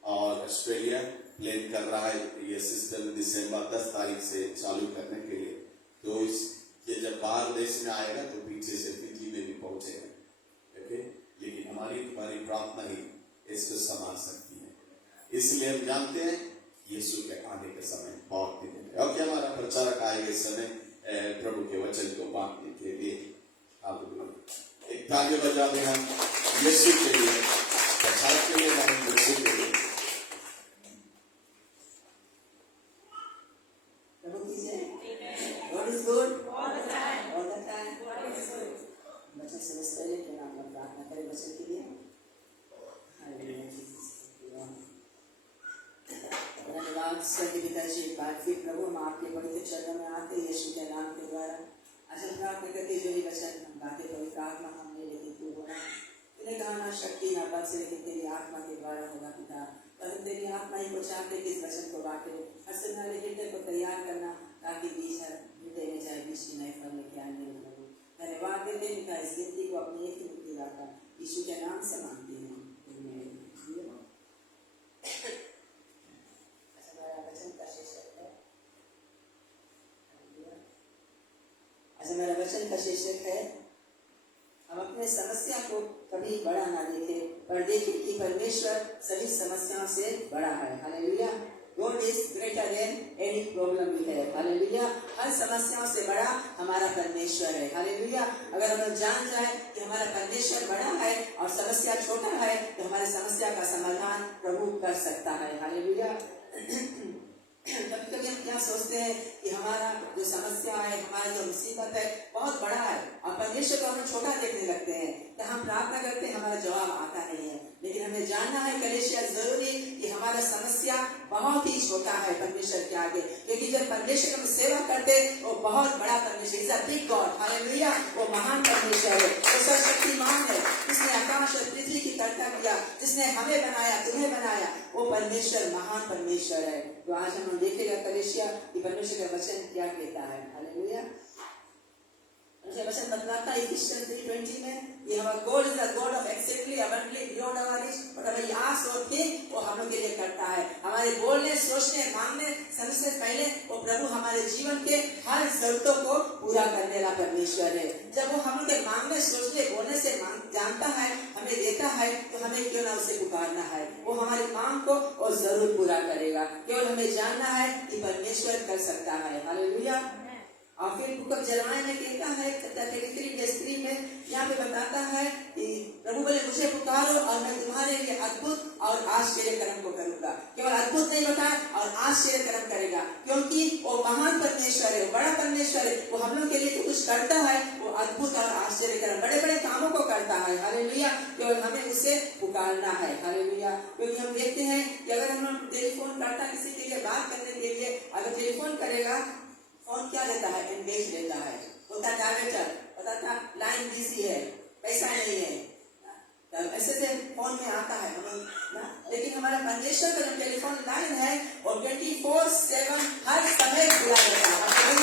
और ऑस्ट्रेलिया प्लान कर रहा है ये सिस्टम दिसंबर 10 तारीख से चालू करने के लिए। तो ये जब बाहर देश में आएगा तो पीछे से पृथ्वी में भी पहुंचेगा, ओके। लेकिन हमारी तुम्हारी प्रार्थना ही इसको संभाल सकती है। इसलिए हम जानते हैं यीशु के आने के समय बहुत दिन है। ओके, हमारा प्रचारक आएगा इस समय प्रभु के वचन को बांटने के लिए। हालेलुया। एक ताली बजा दें हम यीशु के लिए, प्रचारक के लिए, हम यीशु के लिए। प्रभु की जय। God is good all the time. बच्चों से बस पहले कि हम प्रार्थना करें बच्चों के लिए। Hallelujah Jesus. धन्यवाद स्वर्गीय पिताजी, एक बार फिर प्रभु हम आपके पवित्र चरणों में आते हैं यीशु के नाम के द्वारा। आज हम प्रार्थना करते जो ये वचन हम गाते पवित्र आत्मा हमने लेकिन तू होना, तूने कहा ना शक्ति ना बल से लेकिन तेरी आत्मा के द्वारा होगा पिता। पर हम तेरी आत्मा ही को चाहते कि इस वचन को बांटे, हर सुनने वाले हृदय को तैयार करना ताकि बीज हर हृदय में जाए, बीज की नए फल लेके आने में प्रभु। धन्यवाद देते हैं इस गिनती को अपनी एक ही मुक्ति दाता यीशु के नाम से मांगते हैं। मेरा वचन का शीर्षक है हम अपने समस्या को कभी बड़ा ना देखें, पर देखें कि परमेश्वर सभी समस्याओं से बड़ा है। Hallelujah. God is greater than any problem we have. Hallelujah. हर समस्याओं से बड़ा हमारा परमेश्वर है। हालेलुया। अगर हम लोग जान जाए कि हमारा परमेश्वर बड़ा है और समस्या छोटा है तो हमारी समस्या का समाधान प्रभु कर सकता है। हालेलुया। कभी कभी हम क्या सोचते हैं कि हमारा जो समस्या है, हमारा जो मुसीबत है बहुत बड़ा है और परमेश्वर को हम छोटा देखने लगते हैं। तो हम प्रार्थना करते हैं, हमारा जवाब आता नहीं है। लेकिन हमें जानना है कलीसिया जरूरी कि हमारा समस्या बहुत ही छोटा है परमेश्वर के आगे, क्योंकि जब परमेश्वर हम सेवा करते वो बहुत बड़ा परमेश्वर is a big God. Hallelujah. वो महान परमेश्वर है, वो सर्वशक्तिमान है, जिसने आकाश और पृथ्वी की कर्ता किया, जिसने हमें बनाया, तुम्हें बनाया, वो परमेश्वर महान परमेश्वर है। तो आज हम देखेगा कलीसिया कि परमेश्वर का वचन क्या कहता है। हालेलुया। वचन बतलाता है इफिशियंस 3:20 में ये हमारा God is the God of exceedingly abundantly beyond our reach, और हमें आस और थिंक वो हम लोग के लिए करता है। हमारे बोलने, सोचने, मांगने सबसे पहले वो प्रभु हमारे जीवन के हर जरूरतों को पूरा करने वाला परमेश्वर है। जब वो हम लोग के मांगने, सोचने, बोलने से जानता है, हमें देता है, तो हमें क्यों ना उसे पुकारना है। वो हमारी मांग को वो जरूर पूरा करेगा। केवल हमें जानना है कि परमेश्वर कर सकता है। हालेलुया। और फिर बुक ऑफ जरमाया में कहता है 33:3 में यहाँ पे बताता है कि प्रभु बोले मुझे पुकारो और मैं तुम्हारे लिए अद्भुत और आश्चर्य कर्म को करूंगा। केवल अद्भुत नहीं बताए और आश्चर्य कर्म करेगा, क्योंकि वो महान परमेश्वर है, वो बड़ा परमेश्वर है। वो हम लोग के लिए कुछ करता है, वो अद्भुत और आश्चर्य कर्म, बड़े बड़े कामों को करता है। हालेलुया। केवल हमें उसे पुकारना है। हालेलुया। क्योंकि हम देखते हैं कि अगर हम लोग टेलीफोन करता किसी के लिए बात करने के लिए, अगर टेलीफोन करेगा, फोन क्या लेता है, एंगेज लेता है, होता डायरेक्टर, बताता लाइन बिजी है, पैसा नहीं है, ऐसे से फोन में आता है ना। लेकिन हमारा परमेश्वर का जो टेलीफोन लाइन है वो 24/7 हर समय खुला रहता है।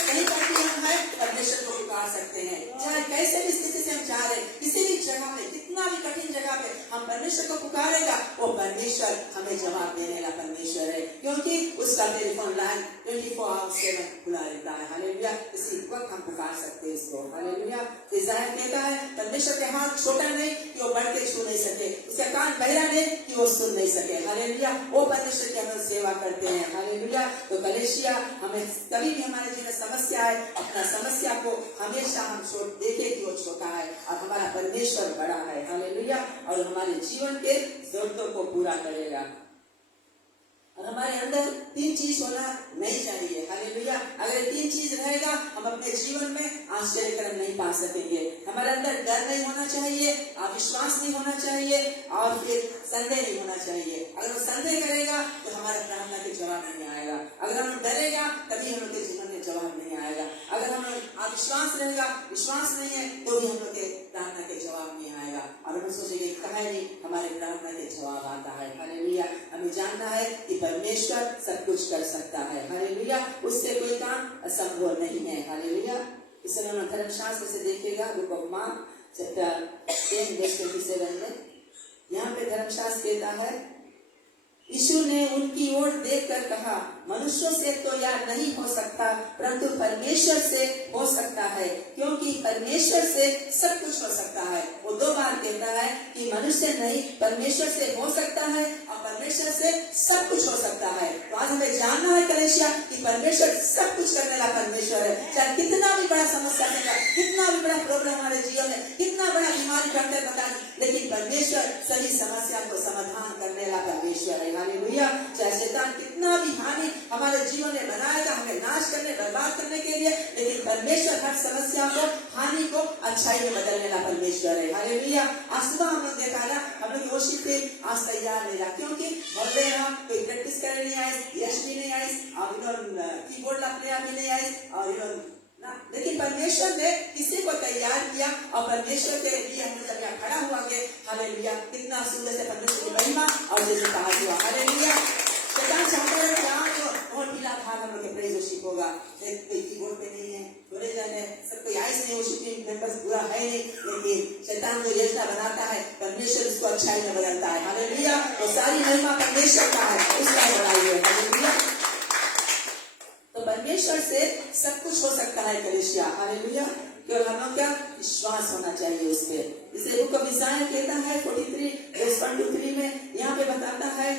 कहीं पर भी हम है परमेश्वर को पुकार सकते हैं, चाहे कैसे भी स्थिति से हम जा रहे, किसी भी जगह पे, कितना भी कठिन जगह पे हम परमेश्वर को पुकारेगा, वो परमेश्वर हमें जवाब देने वाला परमेश्वर है, क्योंकि उसका टेलीफोन लाइन 24/7 खुला रहता है। हालेलुया। इसी वक्त हम पुकार सकते हैं इसको। हालेलुया। इज़ाया कहता है परमेश्वर के हाथ छोटा नहीं कि वो बढ़ के छू नहीं सके, उसका कान बहरा नहीं कि वो सुन नहीं सके। हालेलुया। वो परमेश्वर की हम सेवा करते हैं। हालेलुया। तो कलीसिया हमें कभी भी हमारे जीवन समस्या है, अपना समस्या को हमेशा हम देखे कि वो छोटा है और हमारा परमेश्वर बड़ा है। हालेलुया। और हमारे जीवन के जरूरतों को पूरा करेगा। और हमारे अंदर 3 चीज होना नहीं चाहिए। हालेलुया। अगर 3 चीज रहेगा हम अपने जीवन में आश्चर्य कर्म नहीं पा सकेंगे। हमारे अंदर डर नहीं होना चाहिए, अविश्वास नहीं होना चाहिए और फिर संदेह नहीं होना चाहिए। अगर वो संदेह करेगा तो हमारा प्रार्थना के जवाब नहीं आएगा। अगर हम डरेगा तभी हम लोग के जीवन में जवाब नहीं आएगा। अगर हम अविश्वास रहेगा, विश्वास नहीं है, तो भी हम लोग के प्रार्थना के जवाब नहीं आएगा। और हम सोचेंगे कहे नहीं हमारे प्रार्थना के जवाब आता है। हालेलुया। हमें जानना है कि परमेश्वर सब कुछ कर सकता है। हालेलुया। उससे कोई काम असंभव नहीं है। हालेलुया। इस समय धर्मशास्त्र से देखिएगा बुक ऑफ मार्क चैप्टर 10:27 में यहाँ पे धर्मशास्त्र कहता है, यीशु ने उनकी ओर देखकर कहा, मनुष्यों से तो यार नहीं हो सकता, परंतु परमेश्वर से हो सकता है, क्योंकि परमेश्वर से सब कुछ हो सकता है। वो 2 बार कहता है कि मनुष्य नहीं, परमेश्वर से हो सकता है और परमेश्वर से सब कुछ हो सकता है। तो आज हमें जानना है कलेशिया कि परमेश्वर सब कुछ करने वाला परमेश्वर है। चाहे कितना भी बड़ा समस्या देगा, कितना भी बड़ा प्रॉब्लम हमारे जीवन में, कितना बड़ा बीमारी डॉक्टर बता, लेकिन परमेश्वर सभी समस्या को समाधान करने वाला परमेश्वर है। हालेलुया। चाहे शैतान कितना भी हानि हमारे जीवन में बनाएगा, हमें नाश करने, बर्बाद करने के लिए, लेकिन परमेश्वर हर समस्या को, हानि को अच्छाई में बदलने वाला परमेश्वर है। हालेलुया। आज सुबह हम लोग देखा ना, हम लोग वर्शिप टीम आज तैयार नहीं रहा, क्योंकि बोलते हैं हम कोई प्रैक्टिस करने नहीं आए, यश भी नहीं आए, और कीबोर्ड अपने आप ही नहीं आए, और ना, लेकिन परमेश्वर ने किसी को तैयार किया और परमेश्वर के लिए हम जब यहाँ खड़ा हुआ के, हालेलुया, कितना सुंदर से परमेश्वर की महिमा और जैसे कहा हुआ। हालेलुया। शैतान चाहता है कि आप और पीला भाग हम लोग के प्रेज वर्शिप होगा, कोई कीबोर्ड पे नहीं है, बोले जाने सब कोई आइस नहीं, वर्शिप टीम मेंबर्स पूरा है नहीं, लेकिन शैतान जो योजना बनाता है परमेश्वर उसको अच्छाई में बदलता है। हालेलुया। तो सारी महिमा परमेश्वर का है, उसका बड़ाई है। हालेलुया। तो परमेश्वर से सब कुछ हो सकता है कलीसिया। हालेलुया। केवल हमें क्या विश्वास होना चाहिए उस पे। इसे बुक ऑफ इसाया कहता है 43 वर्स 1 to 3 में, यहाँ पे बताता है,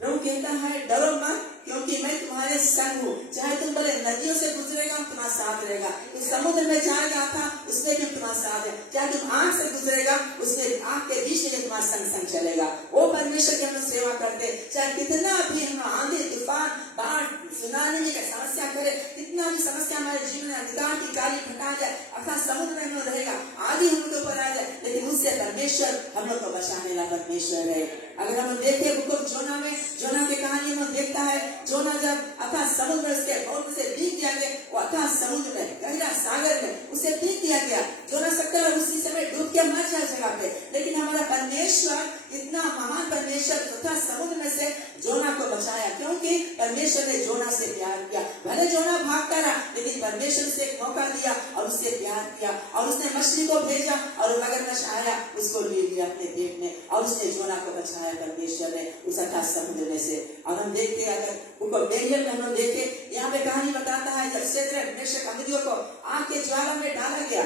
प्रभु कहता है डरो मत, क्योंकि मैं तुम्हारे संग हूँ। चाहे तुम बड़े नदियों से गुजरेगा, तुम्हारा साथ रहेगा। तुम समुद्र में जाएगा था, उसमें भी तुम्हारा साथ है। चाहे तुम आग से गुजरेगा, उसमें आग के बीच में तुम्हारा संग संग चलेगा। वो परमेश्वर की हम सेवा करते, चाहे कितना भी हम आंधी तूफान बाढ़ सुनामी की समस्या करे, कितना भी समस्या हमारे जीवन में अधिकार की गाली फटा जाए, अर्थात समुद्र में हम रहेगा, आदि हम लोग ऊपर आ जाए, लेकिन उससे परमेश्वर हम लोग को बचाने वाला परमेश्वर है। अगर हम देखें बुक ऑफ जोना में, जोना की कहानी में देखता है, जोना जब अर्थात समुद्र से बहुत से बीत दिया गया, वो अर्थात समुद्र में, गहरा सागर में उसे बीत दिया गया। जोना सकता है उसी समय डूब के मर जाए जगह पे, लेकिन हमारा परमेश्वर इतना महान परमेश्वर तथा समुद्र में से जोना को बचाया, क्योंकि परमेश्वर ने जोना से प्यार किया। भले जोना भागता रहा, लेकिन परमेश्वर से एक मौका दिया और उससे प्यार किया, और उसने मछली को भेजा और मगरमच्छ आया, उसको ले लिया अपने पेट में, और उसने जोना को बचाया परमेश्वर ने उस अथाह समुद्र में से। और हम देखते हैं, अगर उनको बेरियल में हम देखे, यहाँ पे कहानी बताता है जब शेद्रक मेशक अबेदनगो को आग के ज्वाला में डाला गया,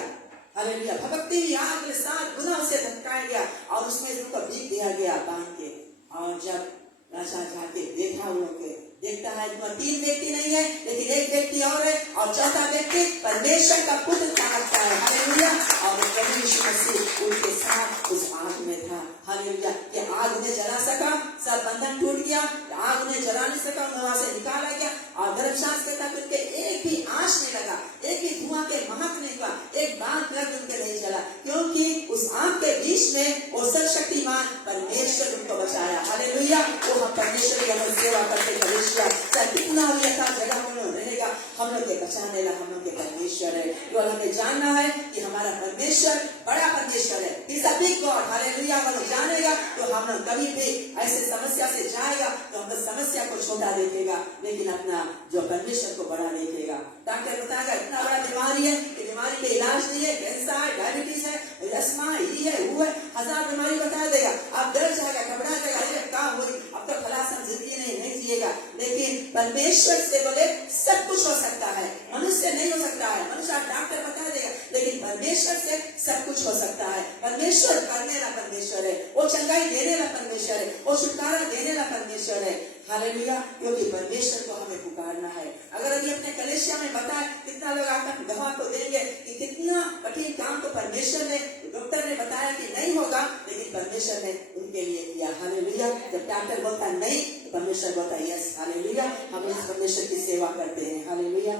हालेलुया, भभकती हुई आग के साथ गुना उसे धमकाया गया और उसमें उनको भीग दिया गया बांध के। और जब राजा जाके देखा उन लोग के, देखता है 3 व्यक्ति नहीं है, लेकिन एक व्यक्ति और है, और चौथा व्यक्ति परमेश्वर का पुत्र कहलाता है। हालेलुया। और प्रभु यीशु मसीह उनके साथ उस आग में था। हालेलुया। कि आग उन्हें जला सका, सब बंधन टूट गया, आग उन्हें जला नहीं सका, उन्हें वहां से निकाला गया। और धर्मशास्त्र कहता है उनके एक भी आंच नहीं लगा, एक भी धुआं के महक नहीं हुआ, एक बात दर्द उनके नहीं चला, क्योंकि उस आग के बीच में वो सर्वशक्तिमान परमेश्वर उनको बचाया। हालेलुया। वो हम परमेश्वर की हम सेवा करते परमेश्वर, चाहे कितना भी ऐसा जगह हम लोग रहेगा, हम लोग के बचाने वाला हम लोग के परमेश्वर है। तो हमें जानना है कि हमारा परमेश्वर बड़ा परमेश्वर है, is a big God. Hallelujah. हम लोग जानेगा तो हम लोग कभी भी ऐसे समस्या से जाएगा तो हम लोग समस्या को छोटा देखेगा, लेकिन अपना जो परमेश्वर को बड़ा देखेगा। डॉक्टर बताएगा इतना बड़ा बीमारी है, कि बीमारी के इलाज नहीं है, कैंसर है, डायबिटीज है, अस्थमा है, वो है, 1000 बीमारी बता देगा। आप डर जाएगा, घबरा जाएगा, अरे क्या हुई, अब तो फलासन जिंदगी नहीं जिएगा। लेकिन परमेश्वर से बोले सब कुछ हो सकता है, मनुष्य नहीं हो सकता है, मनुष्य डॉक्टर बता देगा, लेकिन परमेश्वर से सब कुछ हो सकता है। परमेश्वर करने वाला परमेश्वर है, वो चंगाई देने वाला परमेश्वर है, वो छुटकारा देने वाला परमेश्वर है। हालेलुया। क्योंकि परमेश्वर को हमें पुकारना है। अगर अभी अपने कलेशिया में बताए, कितना लोग आकर गवाह को देंगे कि कितना कठिन काम तो परमेश्वर ने, डॉक्टर ने बताया कि नहीं होगा, लेकिन परमेश्वर ने उनके लिए किया। हालेलुया। जब डॉक्टर बोलता नहीं तो परमेश्वर बोलता यस। हालेलुया। हम इस परमेश्वर की सेवा करते हैं। हालेलुया।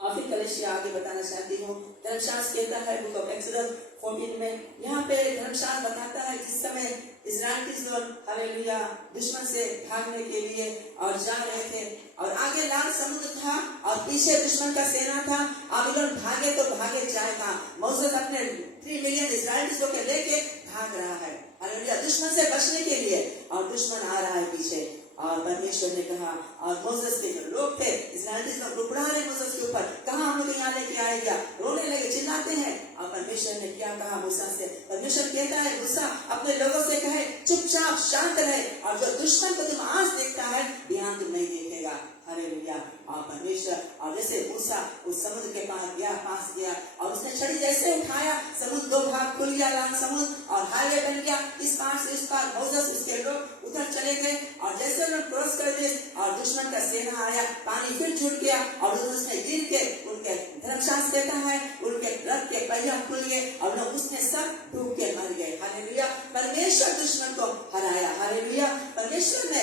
और फिर कलेशिया आगे बताना चाहती हूँ, धर्मशास्त्र कहता है बुक ऑफ एक्सोडस 14 में, यहाँ पे धर्मशास्त्र बताता है जिस समय इस्राएल के लोग हालेलुया दुश्मन से भागने के लिए और जा रहे थे, और आगे लाल समुद्र था और पीछे दुश्मन का सेना था। अब लोग भागे तो भागे जाए था। मोसेस अपने 3 मिलियन इस्राएलियों को लेके भाग रहा है, हालेलुया, दुश्मन से बचने के लिए, और दुश्मन आ रहा है पीछे। और परमेश्वर ने कहा, और मोसेस के जो लोग थे इस्राएली लोग रुपड़ा रहे मोसेस के ऊपर, कहाँ हम लोग यहाँ लेके आएगा, रोने लगे, चिल्लाते हैं। और परमेश्वर ने क्या कहा मूसा से, परमेश्वर कहता है मूसा अपने लोगों से कहे चुपचाप शांत रहे, और जो दुश्मन को तुम आज देखता है ध्यान तुम नहीं देखे। और जैसे मूसा उस समुद्र के पास गया और उसने छड़ी जैसे उठाया, समुद्र दो भाग खुल गया, लाल समुद्र और हाईवे बन गया, इस पार से इस पार मोसेस उसके लोग उधर चले गए और जैसे उन्होंने क्रॉस कर दिए और दुश्मन का सेना आया, पानी फिर जुट गया और उसने गिर के उनके धर्मशास्त्र कहता है उनके रथ के पहिया खुल गए और लोग उसने सब डूब के मर गए। हालेलुया, परमेश्वर दुश्मन को हराया। हालेलुया, परमेश्वर ने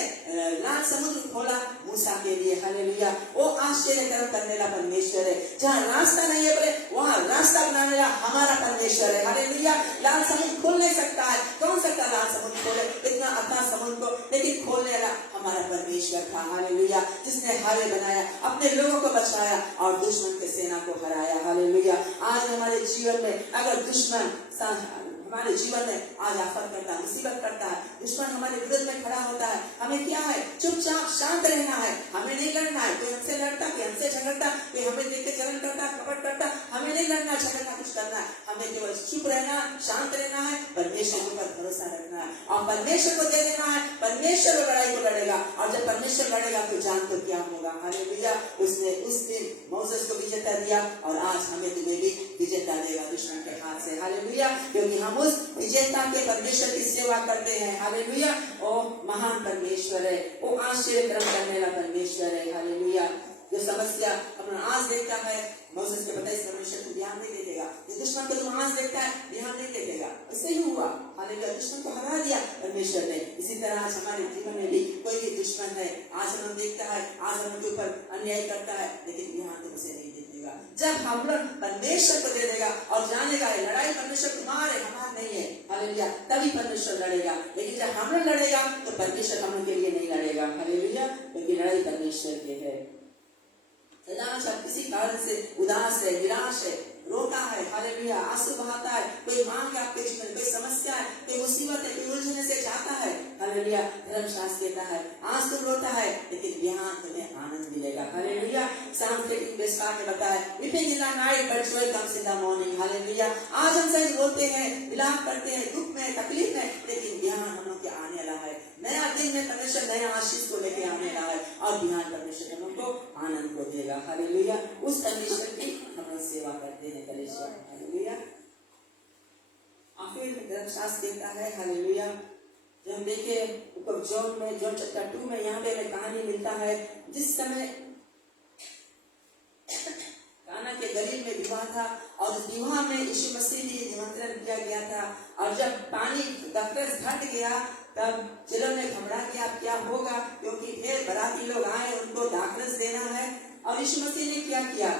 लाल समुद्र खोला मूसा के लिए। हालेलुया, वो आश्चर्य करने वाला परमेश्वर है। जहाँ रास्ता नहीं है बोले वहाँ रास्ता बनाने वाला हमारा परमेश्वर है। हालेलुया, लाल समुद्र खोल नहीं सकता है, कौन सकता लाल समुद्र खोले इतना अपना समुद्र को, लेकिन खोलने वाला हमारा परमेश्वर था। हालेलुया, जिसने हाईवे बनाया, अपने लोगों को बचाया और दुश्मन के सेना को हराया। हालेलुया, आज हमारे जीवन में अगर दुश्मन हमारे जीवन में आज आफत करता है, मुसीबत करता है, दुश्मन हमारे विरुद्ध में खड़ा होता है, हमें क्या है चुपचाप शांत रहना है, हमें नहीं लड़ना है। कोई हमसे लड़ता, कोई हमसे झगड़ता, कोई हमें देख के चलन करता, कपट करता, हमें नहीं लड़ना झगड़ना कुछ करना है, हमें केवल चुप रहना, शांत रहना है, परमेश्वर के ऊपर भरोसा रखना है और परमेश्वर को दे देना है। परमेश्वर लड़ाई को लड़ेगा और जब परमेश्वर लड़ेगा तो जान तो क्या होगा। हालेलुया, उसने उस दिन मोसेस को विजेता दिया और आज हमें तुम्हें भी विजेता देगा दुश्मन के हाथ से। हालेलुया, क्योंकि हम उस विजेता के परमेश्वर की सेवा करते हैं। हालेलुया, ओ महान परमेश्वर है, वो आश्चर्य कर्म करने वाला परमेश्वर है। हालेलुया, जो समस्या हम आज देखता है मोसेस के बताइए परमेश्वर को ध्यान नहीं देगा, ये दुश्मन को तुम आज देखता है ध्यान नहीं देगा, ऐसे ही हुआ। हालेलुया, दुश्मन को हरा दिया परमेश्वर ने। इसी तरह आज हमारे जीवन में भी कोई भी दुश्मन है, आज हम देखता है, आज हम उनके ऊपर अन्याय करता है, लेकिन ध्यान तो उसे नहीं देगा। जब हम लोग परमेश्वर को दे देगा और जानेगा लड़ाई परमेश्वर तुम्हारे हमारा नहीं है, हालेलुया, तभी परमेश्वर लड़ेगा। लेकिन जब हम लोग लड़ेगा तो परमेश्वर हम लोग के लिए नहीं लड़ेगा। हालेलुया, क्योंकि लड़ाई परमेश्वर के है। सब किसी कारण से उदास है, निराश है, रोता है, हालेलुया, आंसू बहाता है, कोई मांग है आपके जीवन में, कोई समस्या है, कोई मुसीबत है, कोई उलझने से जाता है, हालेलुया, धर्मशास्त्र कहता है आज तुम रोता है लेकिन यहाँ तुम्हें आनंद मिलेगा। हालेलुया, साम टेकिंग बेस्टा ने बताया weeping in the night but joy comes in the morning। Hallelujah, आज हम सही रोते हैं, विलाप करते हैं, दुख में, तकलीफ में, लेकिन ध्यान हम लोग के आने वाला है, नया दिन में परमेश्वर नया आशीष को लेके आने वाला है और ध्यान परमेश्वर हम लोग को आनंद को देगा। हालेलुया, उस परमेश्वर की हम लोग सेवा करते हैं। हालेलुया, आखिर में धर्मशास्त्र कहता है, हालेलुया, जब हम देखे जॉन चैप्टर 2 में यहाँ पे हमें कहानी मिलता है जिस समय काना के गलील में विवाह था और उस विवाह में यीशु मसीह ने निमंत्रण किया गया था और जब पानी दाखरस घट गया तब चेलों ने घबरा गया क्या होगा, क्योंकि ढेर बाराती लोग आए, उनको दाखरस देना है। और यीशु मसीह ने क्या किया,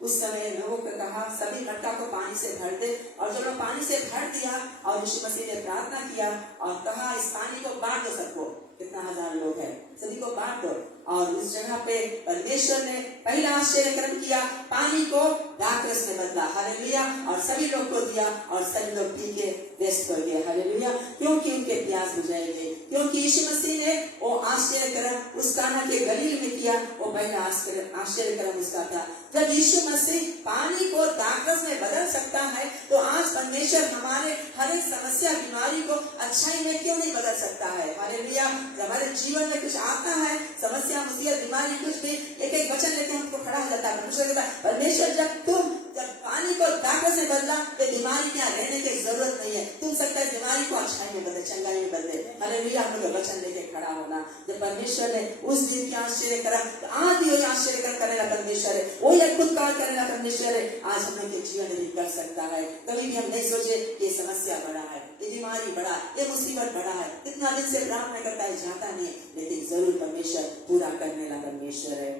उस समय लोगों को कहा सभी मटका को पानी से भर दे और जब पानी से भर दिया और यीशु मसीह ने प्रार्थना किया और कहा इस पानी को बांट दो सबको, कितना 1000 लोग हैं, सभी को बांट दो। और उस जगह पे परमेश्वर ने पहला आश्चर्य कर्म किया, पानी को दाखरस में बदला। हालेलुया, और सभी लोग को दिया और सभी लोग पी के व्यस्त हो गए। हालेलुया, क्योंकि उनके प्यास बुझाएंगे, क्योंकि यीशु मसीह ने वो आश्चर्य कर्म उस काना के गलील में किया, वो पहला आश्चर्य कर्म उसका था। जब यीशु मसीह पानी को दाखरस में बदल सकता है तो आज परमेश्वर हमारे हर एक समस्या बीमारी को अच्छाई में क्यों नहीं बदल सकता है। हालेलुया, हमारे जीवन में कुछ आता है, समस्या मुसीबत बीमारी कुछ भी, एक वचन लेके हमको खड़ा हो जाता है परमेश्वर जब पानी को दाखरस से बदला तो बीमारी में रहने की जरूरत नहीं है, तुम सकता है बीमारी को अच्छाई में बदले, चंगाई में बदले। हालेलुया, हम लोग वचन लेके खड़ा होना। जब परमेश्वर ने उस दिन की आश्चर्य करा तो आज भी वही आश्चर्य कर्म करेगा परमेश्वर है, वही अद्भुत कार्य करेगा परमेश्वर है, आज हम लोग के जीवन में भी कर सकता है। कभी भी हम नहीं सोचे ये समस्या बड़ा है, ये बीमारी बड़ा, ये मुसीबत बड़ा है, इतना दिन से प्रार्थना करता है जाता नहीं, लेकिन जरूर परमेश्वर पूरा करने वाला परमेश्वर है।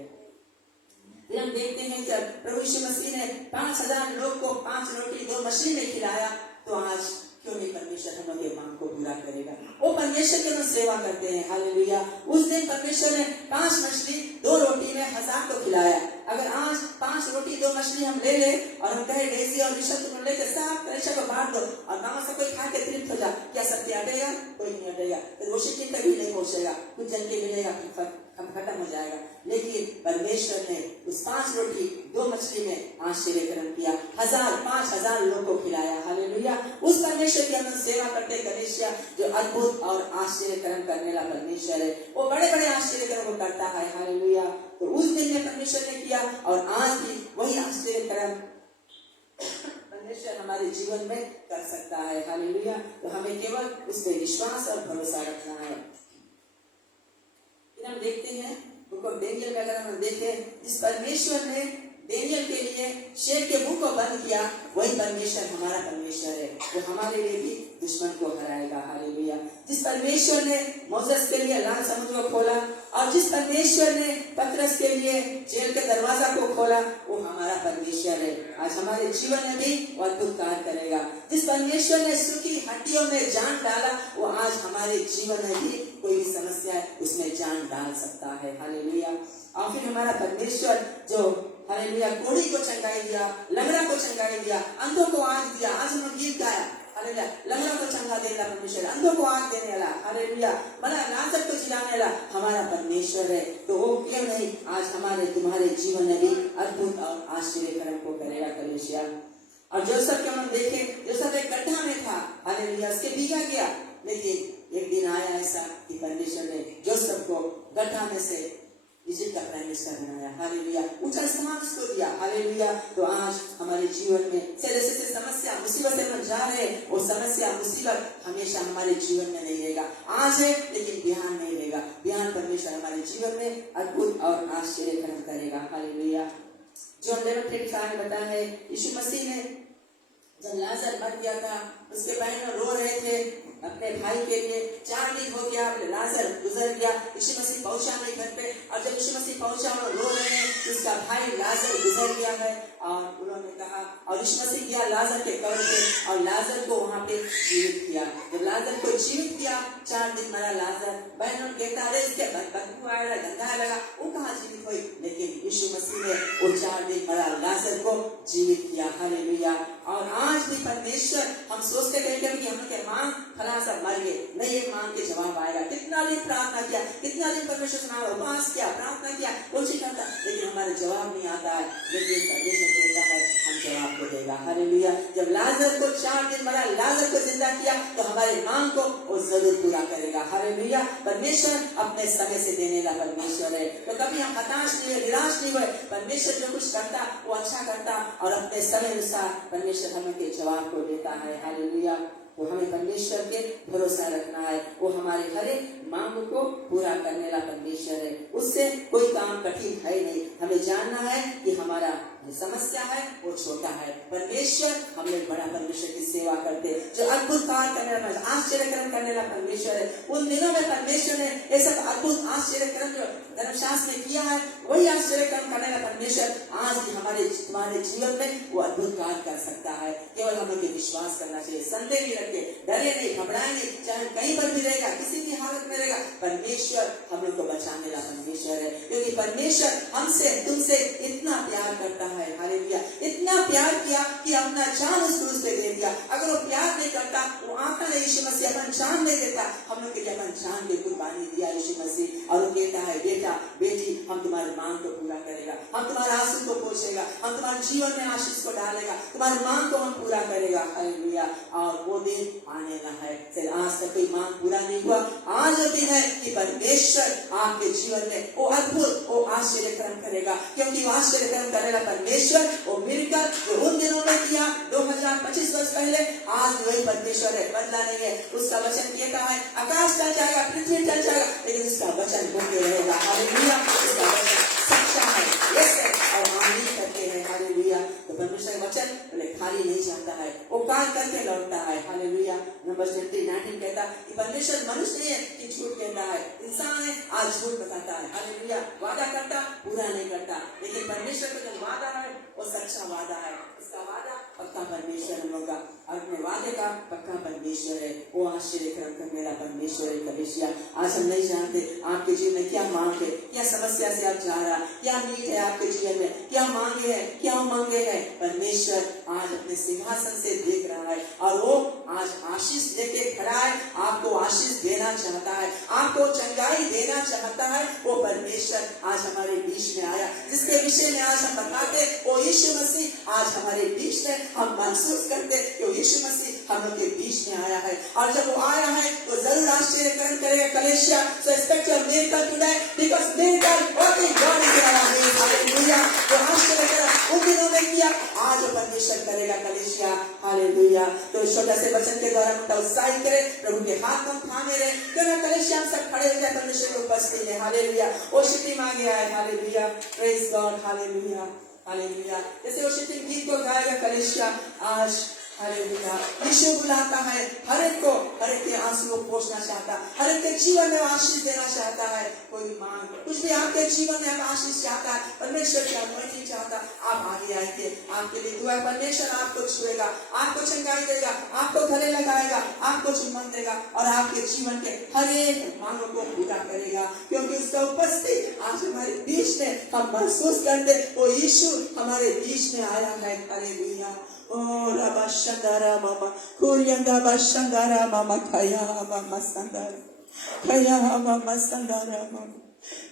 हम देखते हैं जब प्रभु यीशु मसीह ने 5000 लोग को 5 रोटी 2 मछली में खिलाया, तो आज क्यों नहीं परमेश्वर हम लोग के मांग को पूरा करेगा। वो परमेश्वर के लोग सेवा करते हैं। हालेलुया, उस दिन परमेश्वर ने 5 मछली 2 रोटी में 1000 को खिलाया। अगर आज 5 रोटी 2 मछली हम ले ले और हम कहे डेजी और ऋषभ तुम लेके सब परीक्षा को बांट दो और मामा से कोई खा के तृप्त हो जा, क्या सत्य हटेगा? कोई नहीं हटेगा, तो रोशी तक भी नहीं पहुंचेगा, कुछ जन के मिलेगा खत्म हो जाएगा। लेकिन परमेश्वर ने उस 5 रोटी 2 मछली में आश्चर्य कर्म किया, 5000 लोगों को खिलाया। हालेलुया, उस परमेश्वर की हम सेवा करते कलीसिया जो अद्भुत और आश्चर्य कर्म करने वाला परमेश्वर है, वो बड़े बड़े आश्चर्य कर्म को करता है। हालेलुया, तो उस दिन में परमेश्वर ने किया और आज भी वही आश्चर्य कर्म परमेश्वर हमारे जीवन में कर सकता है। हालेलुया। तो हमें केवल उस पर विश्वास और भरोसा रखना है। फिर हम देखते हैं बुक ऑफ डेनियल में, अगर हम देखें जिस परमेश्वर ने डेनियल के लिए शेर के मुंह को बंद किया, वही परमेश्वर हमारा परमेश्वर है, वो हमारे लिए भी दुश्मन को हराएगा। हालेलुया। जिस परमेश्वर ने मोसेस के लिए लाल समुद्र को खोला और जिस परमेश्वर ने पतरस के लिए जेल के दरवाजा को खोला, वो हमारा परमेश्वर है। आज हमारे जीवन में भी वो अद्भुत कार्य करेगा। जिस परमेश्वर ने सूखी हड्डियों में जान डाला, वो आज हमारे जीवन में भी कोई भी समस्या है उसमें जान डाल सकता है। हालेलुया। और फिर हमारा परमेश्वर जो हालेलुया कोढ़ी को चंगाई दिया, लंगड़ा को चंगाई दिया, अंधों को आंख दिया। आज हम गीत गाया हालेलुया, लंगड़ा को चंगा देने वाला परमेश्वर, अंधों को आंख देने वाला हालेलुया, भला लाजर को जिलाने वाला हमारा परमेश्वर है। तो वो क्यों नहीं आज हमारे तुम्हारे जीवन में भी अद्भुत और आश्चर्य कर्म को करेगा कलीसिया। और जोसेफ को हम देखें, जोसेफ एक गड्ढा में था हालेलुया, उसके भीगा गया, लेकिन एक दिन आया ऐसा कि परमेश्वर ने जोसेफ को गड्ढा में से इजिप्ट का प्राइम मिनिस्टर बनाया। हालेलुया। ऊंचा स्थान उसको दिया। हालेलुया। तो आज हमारे जीवन में जैसे समस्या मुसीबत से हम जा रहे हैं, वो समस्या मुसीबत हमेशा हमारे जीवन में नहीं रहेगा। आज है लेकिन बिहान नहीं रहेगा। बिहान परमेश्वर हमारे जीवन में अद्भुत और आश्चर्य कर्म करेगा। हालेलुया। जो हम 11:35 में बताया है, यीशु मसीह ने जब लाजर मर गया था, उसके बहन रो रहे थे अपने भाई के लिए। 4 दिन हो गया, लाजर गुजर गया, यीशु मसीह पहुंचा नहीं घर पे। और जब यीशु मसीह पहुंचा और रो रहे हैं, उसका भाई लाजर गुजर गया है। और उन्होंने कहा, और यीशु मसीह गया लाजर के कब्र पे और लाजर को वहां पे जीवित किया। जब लाजर को जीवित किया, 4 दिन मरा लाजर, बहनों कहता अरे इसके बदबू आया, गंदा लगा, वो कहाँ जीवित हुई? लेकिन यीशु मसीह ने वो 4 दिन मरा लाजर को जीवित किया। हालेलुया। और आज भी परमेश्वर, हम सोचते थे कि हम के मांग फला सब मर गए, नहीं, एक मांग के जवाब आएगा। कितना दिन प्रार्थना किया, कितना दिन परमेश्वर से मांगा, उपवास किया, प्रार्थना किया, कोशिश करता, लेकिन हमारे जवाब नहीं आता है। लेकिन परमेश्वर कहता है हम जवाब को देगा। हालेलुया। जब लाजर को 4 दिन मरा, लाजर को जिंदा किया, तो हमारे मांग को वो जरूर पूरा करेगा। हालेलुया। परमेश्वर अपने समय से देने वाला परमेश्वर है। तो कभी हम हताश नहीं हुए, निराश नहीं हुए। परमेश्वर जो कुछ करता वो अच्छा करता और अपने समय अनुसार परमेश्वर हमें के जवाब को देता है। हालेलुया। वो हमें परमेश्वर के भरोसा रखना है। वो हमारे हर एक मांग को पूरा करने वाला परमेश्वर है। उससे कोई काम कठिन है नहीं। हमें जानना है कि हमारा जो समस्या है वो छोटा है। परमेश्वर हम लोग बड़ा परमेश्वर की सेवा करते, जो अद्भुत कार्य करने वाला, आश्चर्य कर्म करने वाला परमेश्वर है। उन दिनों में परमेश्वर ने ऐसा अद्भुत आश्चर्य कर्म जो धर्मशास्त्र में किया है, वही आश्चर्य कर्म करने वाला परमेश्वर आज भी हमारे तुम्हारे जीवन में वो अद्भुत कार्य कर सकता है। केवल हम लोग विश्वास करना चाहिए, संदेह नहीं रखे, डरे नहीं, घबराए नहीं, चाहे कहीं पर भी रहेगा, किसी भी हालत में रहेगा, परमेश्वर हम लोग को बचाने वाला परमेश्वर है। क्योंकि परमेश्वर हमसे तुमसे इतना प्यार करता है। हालेलुया। इतना प्यार किया कि अपना जान उस क्रूस पे दे दिया। अगर वो प्यार नहीं करता, वो आका ने यीशु मसीह अपन जान नहीं देता, हम लोग के लिए अपन जान की कुर्बानी दिया यीशु मसीह। और वो कहता है बेटा बेटी, हम तुम्हारे मांग को पूरा करेगा, हम तुम्हारे आंसू को पोछेगा, हम तुम्हारे जीवन में आशीष को डालेगा, तुम्हारे मांग को हम पूरा करेगा। हालेलुया। और वो दिन आने वाला है। आज तक कोई मांग पूरा नहीं हुआ, आज वो दिन है कि परमेश्वर आपके जीवन में वो अद्भुत वो आश्चर्य कर्म करेगा। क्योंकि वो आश्चर्य कर्म करेगा परमेश्वर, वो मिलकर जो उन दिनों में किया 2025 वर्ष पहले, आज वही परमेश्वर है, बदला नहीं है। उसका वचन कहता है आकाश चल जाएगा, पृथ्वी चल जाएगा, लेकिन उसका वचन बने रहेगा। हालेलुया। उसका वचन सच्चा है, यस है, और हम नहीं करते हैं। हालेलुया। तो परमेश्वर का वचन बोले खाली नहीं जाता है, वो कार्य करके लौटता है। हालेलुया। नंबर 19 कहता कि परमेश्वर मनुष्य नहीं है कि झूठ कहता है, इंसान है आज झूठ बताता है। हालेलुया। वादा करता, पूरा नहीं करता, लेकिन परमेश्वर का जो वादा है वो सच्चा वादा है। उसका वादा पक्का परमेश्वर हम लोग का, और अपने वादे का पक्का परमेश्वर है। वो आश्चर्य कर्म करने वाला परमेश्वर है। कलीसिया, आज हम नहीं जानते आपके जीवन में क्या मांग है, क्या समस्या से आप जा रहा, क्या नीड है आपके जीवन में, क्या मांगे है, क्या मांगे है। परमेश्वर आज अपने सिंहासन से देख रहा है और वो आज आशीष देके खड़ा है, आपको आशीष देना चाहता है, आपको चंगाई देना चाहता है। वो परमेश्वर आज हमारे बीच में आया, जिसके विषय में आज हम बताते वो यीशु मसीह आज हमारे बीच में, हम महसूस करते कि यीशु मसीह हम लोग के बीच में आया है, और जब वो आया है तो जरूर आश्चर्यकरण करेगा कलेशिया। So expect your miracle today because miracle working God is in our midst. Hallelujah. तो आश्चर्यकरण उन दिनों में किया, आज वो परमेश्वर करेगा कलेशिया। हालेलुया। तो छोटा से वचन के द्वारा उनका उत्साहित करे, प्रभु के हाथ में थामे रहे, क्यों ना कलेशिया हम सब खड़े हो जाए परमेश्वर की उपस्थिति में। हालेलुया। वो शिटी मांगे आए। Hallelujah. Praise God. Hallelujah. Hallelujah. जैसे वो शिटी गीत को गाएगा कलेशिया आज। हालेलुया। यीशु बुलाता है हर एक को, हर एक के आंसू को पोंछना चाहता, हर एक के जीवन में आशीष देना चाहता है। कोई मांग कुछ भी आपके जीवन में आशीष चाहता है, परमेश्वर का नहीं चाहता, आप आगे आएंगे, आपके लिए दुआ। परमेश्वर आपको छुएगा, आपको चंगाई देगा, आपको गले लगाएगा, आपको चुम्बन देगा, और आपके जीवन के हर एक मांगों को पूरा करेगा, क्योंकि उसका उपस्थिति आज हमारे बीच में हम महसूस करते। वो यीशु हमारे बीच में आया है। Hallelujah. Oh, Rabba Shandara Mama, Kuryanda Bashandara Mama, Kaya Mama Sandara, Kaya Mama Sandara Mama।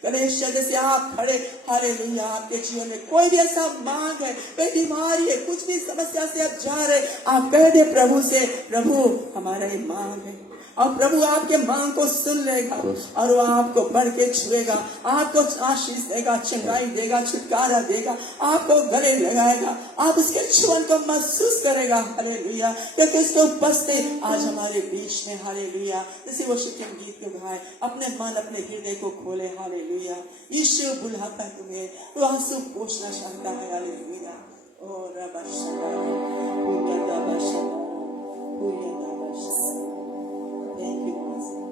कलेशिया जैसे आप खड़े, हालेलुया, आपके जीवन में कोई भी ऐसा मांग है, कोई बीमारी है, कुछ भी समस्या से आप जा रहे, आप कह दे प्रभु से, प्रभु हमारा ये मांग है, और प्रभु आपके मांग को सुन लेगा, और वो आपको बढ़ के छुएगा, आपको आशीष देगा, चंगाई देगा, छुटकारा देगा, आपको गले लगाएगा, आप उसके छुअन को महसूस करेगा। हालेलुया। क्योंकि उसको उपस्थिति आज हमारे बीच में। हालेलुया। जैसे वो शिकम गीत को गाए, अपने मन अपने हृदय को खोले। हालेलुया। यीशु बुलाता है तुम्हें, वो आंसू पोंछना चाहता है। Hallelujah. O rava शंदारा, पूर्यदा बशंदारा, पूर्यदा बशंदारा। Thank you, Master.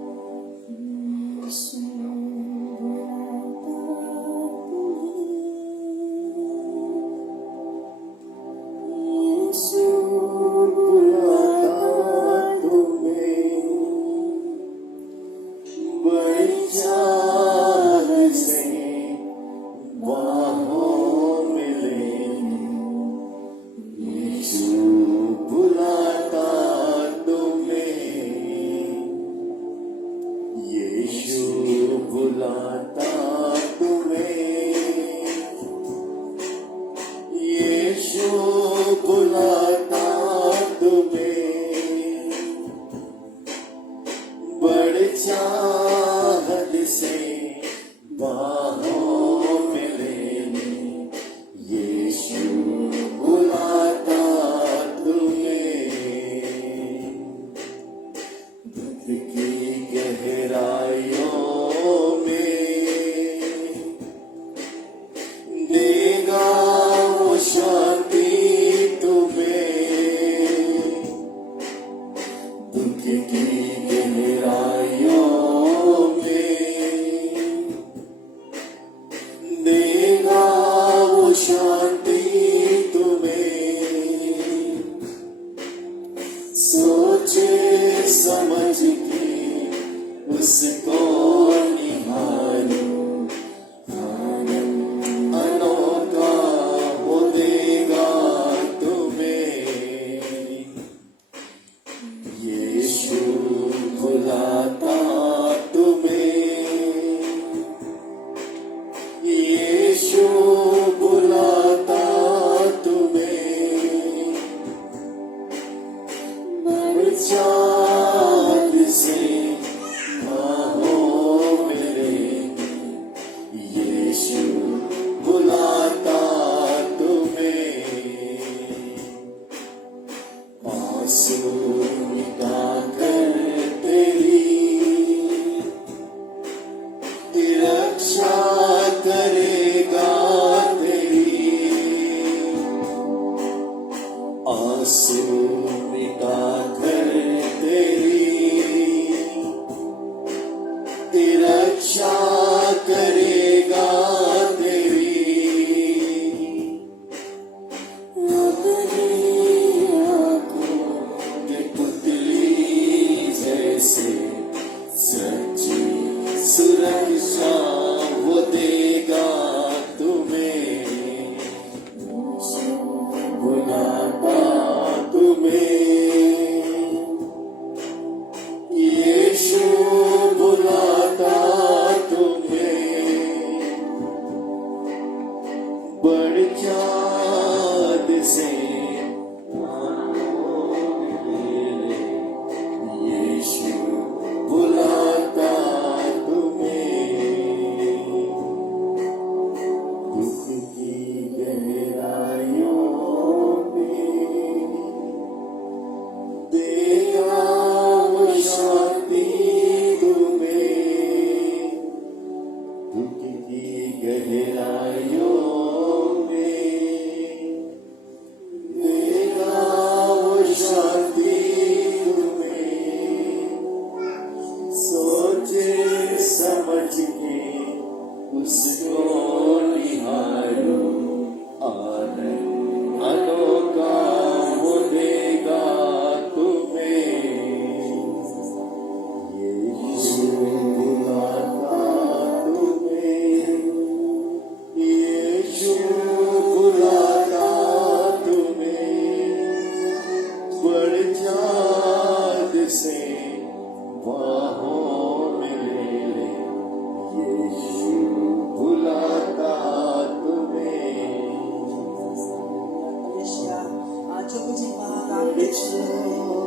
तुम्हें अपेक्षा है।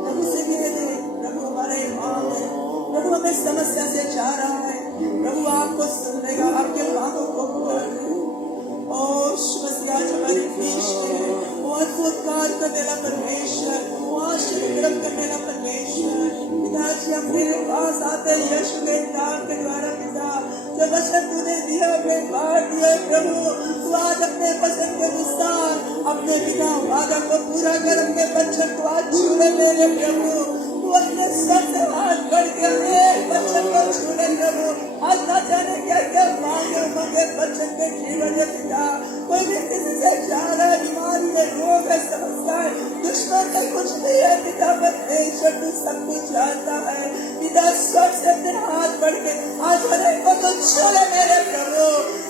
प्रभु से कह दे, प्रभु हमारे इमाम है, प्रभु हमें समस्या से जा रहा है, प्रभु आपको सुन लेगा, आपके बातों को पूरा करेगा। ओ मसीह आज हमारी बीच में वो अद्भुत कार्य करने वाला परमेश्वर, वो आश्चर्य करने वाला परमेश्वर, पिताजी हम तेरे पास आते हैं यीशु के नाम के द्वारा। पिता जो वचन तूने दिया अपने बार दिए प्रभु, तू आज अपने वचन के अनुसार अपने पिता वादा को पूरा कर, अपने बच्चन को आज छूने मेरे प्रभु, तू अपने सब से हाथ बढ़ के अपने बच्चन को छूने प्रभु। आज ना जाने क्या क्या मांगे मांगे बच्चन के जीवन है पिता, कोई भी किसी से जा रहा है, बीमारी है, रोग है, समस्या है, दुश्मन का कुछ नहीं है पिता, परमेश्वर तू सब कुछ जानता है पिता। सबसे अपने हाथ बढ़ के आज हर एक को तो छूले मेरे प्रभु।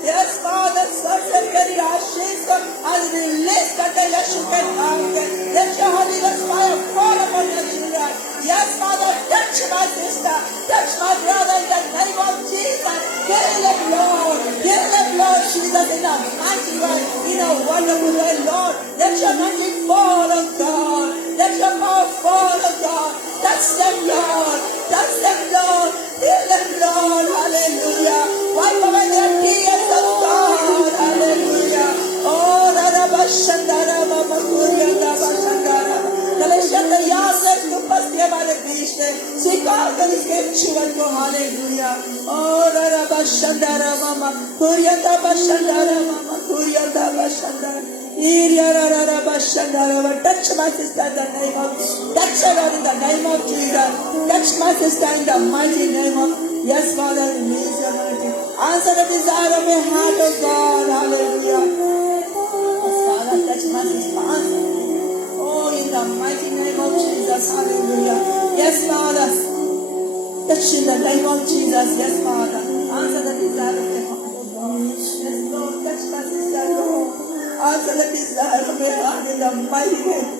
यस फादर, सबसे तेरी आशीष को आज रिलीज करके यीशु के नाम के, let your Holy Ghost fire fall upon your children. Yes Father, touch my sister, touch my brother in the name of Jesus. Heal him Lord, heal him Lord Jesus in a mighty way, in a wonderful way Lord. Let your anointing fall on God, let your power fall on God. Touch them Lord, touch them Lord, heal them Lord, hallelujah. Wipe away their tears of God, hallelujah. Oh, Rabashandara, Mamakuriya, Rabashandara. कलेशा यहाँ से उपस्थित हमारे बीच में स्वीकार कर इसके जीवन को, हालेलुया। और रबशंदरा मामा कुरियता बशंदरा मामा कुरियता बशंदरा urea रबशंदरा। Touch my sister in the name of, touch her in the name of Jesus, touch my sister in the mighty name of, yes Father, release your anointing, answer the desire of your heart, oh God, hallelujah. Yes Father, touch my sister, answer. Oh, in the mighty name of Jesus, hallelujah. Yes, Father. Touch in the name of Jesus, yes, Father. Answer the desire of your heart, oh God. Yes, Lord, touch my sister, Lord. Answer the desire of your heart in the mighty name.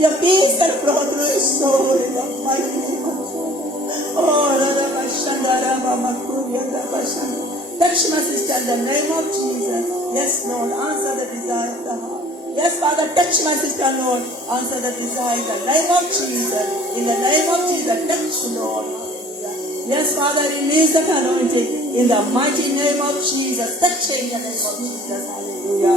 Your peace can flow through his soul in the mighty name of Jesus. Oh, touch my sister in the name of Jesus. Yes, Lord, answer the desire of the heart. Yes, Father, touch my sister, Lord. Answer the desire in the name of Jesus. In the name of Jesus, touch, Lord. Yes, Father, release the anointing in the mighty name of Jesus. Touch in the name of Jesus. Hallelujah.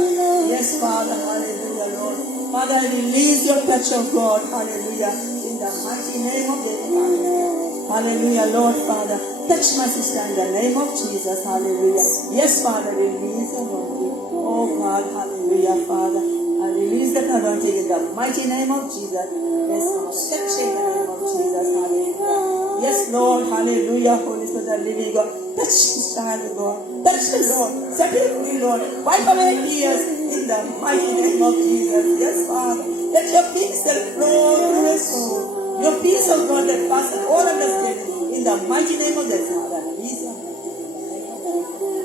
Yes, Father, hallelujah, Lord. Father, release your touch of God. Hallelujah. In the mighty name of Jesus. Hallelujah, Lord, Father. Touch my sister in the name of Jesus. Hallelujah. Yes, Father, release the anointing. Oh God, hallelujah, Father. I release the anointing in the mighty name of Jesus. Yes, Lord. Touch in the name of Jesus. Hallelujah. Yes, Lord. Hallelujah. Holy Spirit, the living God. Touch his child, Lord. Touch the Lord. Set him free, Lord. Wipe away tears in the mighty name of Jesus. Yes, Father. Let your peace flow through his soul. Your peace of God that passes all understanding in the mighty name of the Father.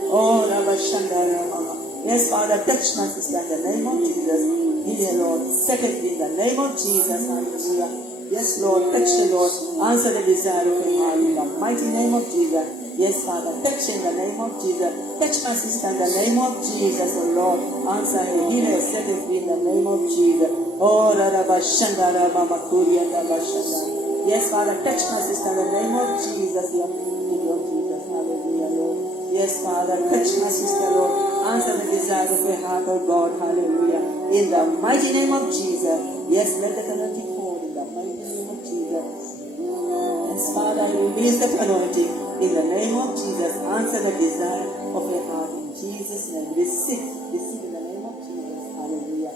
Oh, Rabashandara Mama. Yes, Father, touch my sister in the name of Jesus. Heal, Lord. Secondly, in the name of Jesus. Hallelujah. Yes, Lord, touch the Lord. Answer the desire of your heart in the mighty name of Jesus. Yes, Father, touch in the name of Jesus. Touch my sister in the name of Jesus, oh Lord. Answer her, heal her, set her free in the name of Jesus. Oh, Rabashandara Mama Kuriya Rabashandara. Yes, Father, touch my sister in the name of Jesus. In the name of Jesus. Hallelujah, Lord. Yes, Father, touch my sister, Lord. Answer the desire of your heart, oh God. Hallelujah. In the mighty name of Jesus. Yes, let the anointing fall in the mighty name of Jesus. Yes, Father, I release the anointing in the name of Jesus. Answer the desire of your heart in Jesus' name. Receive in the name of Jesus. Hallelujah.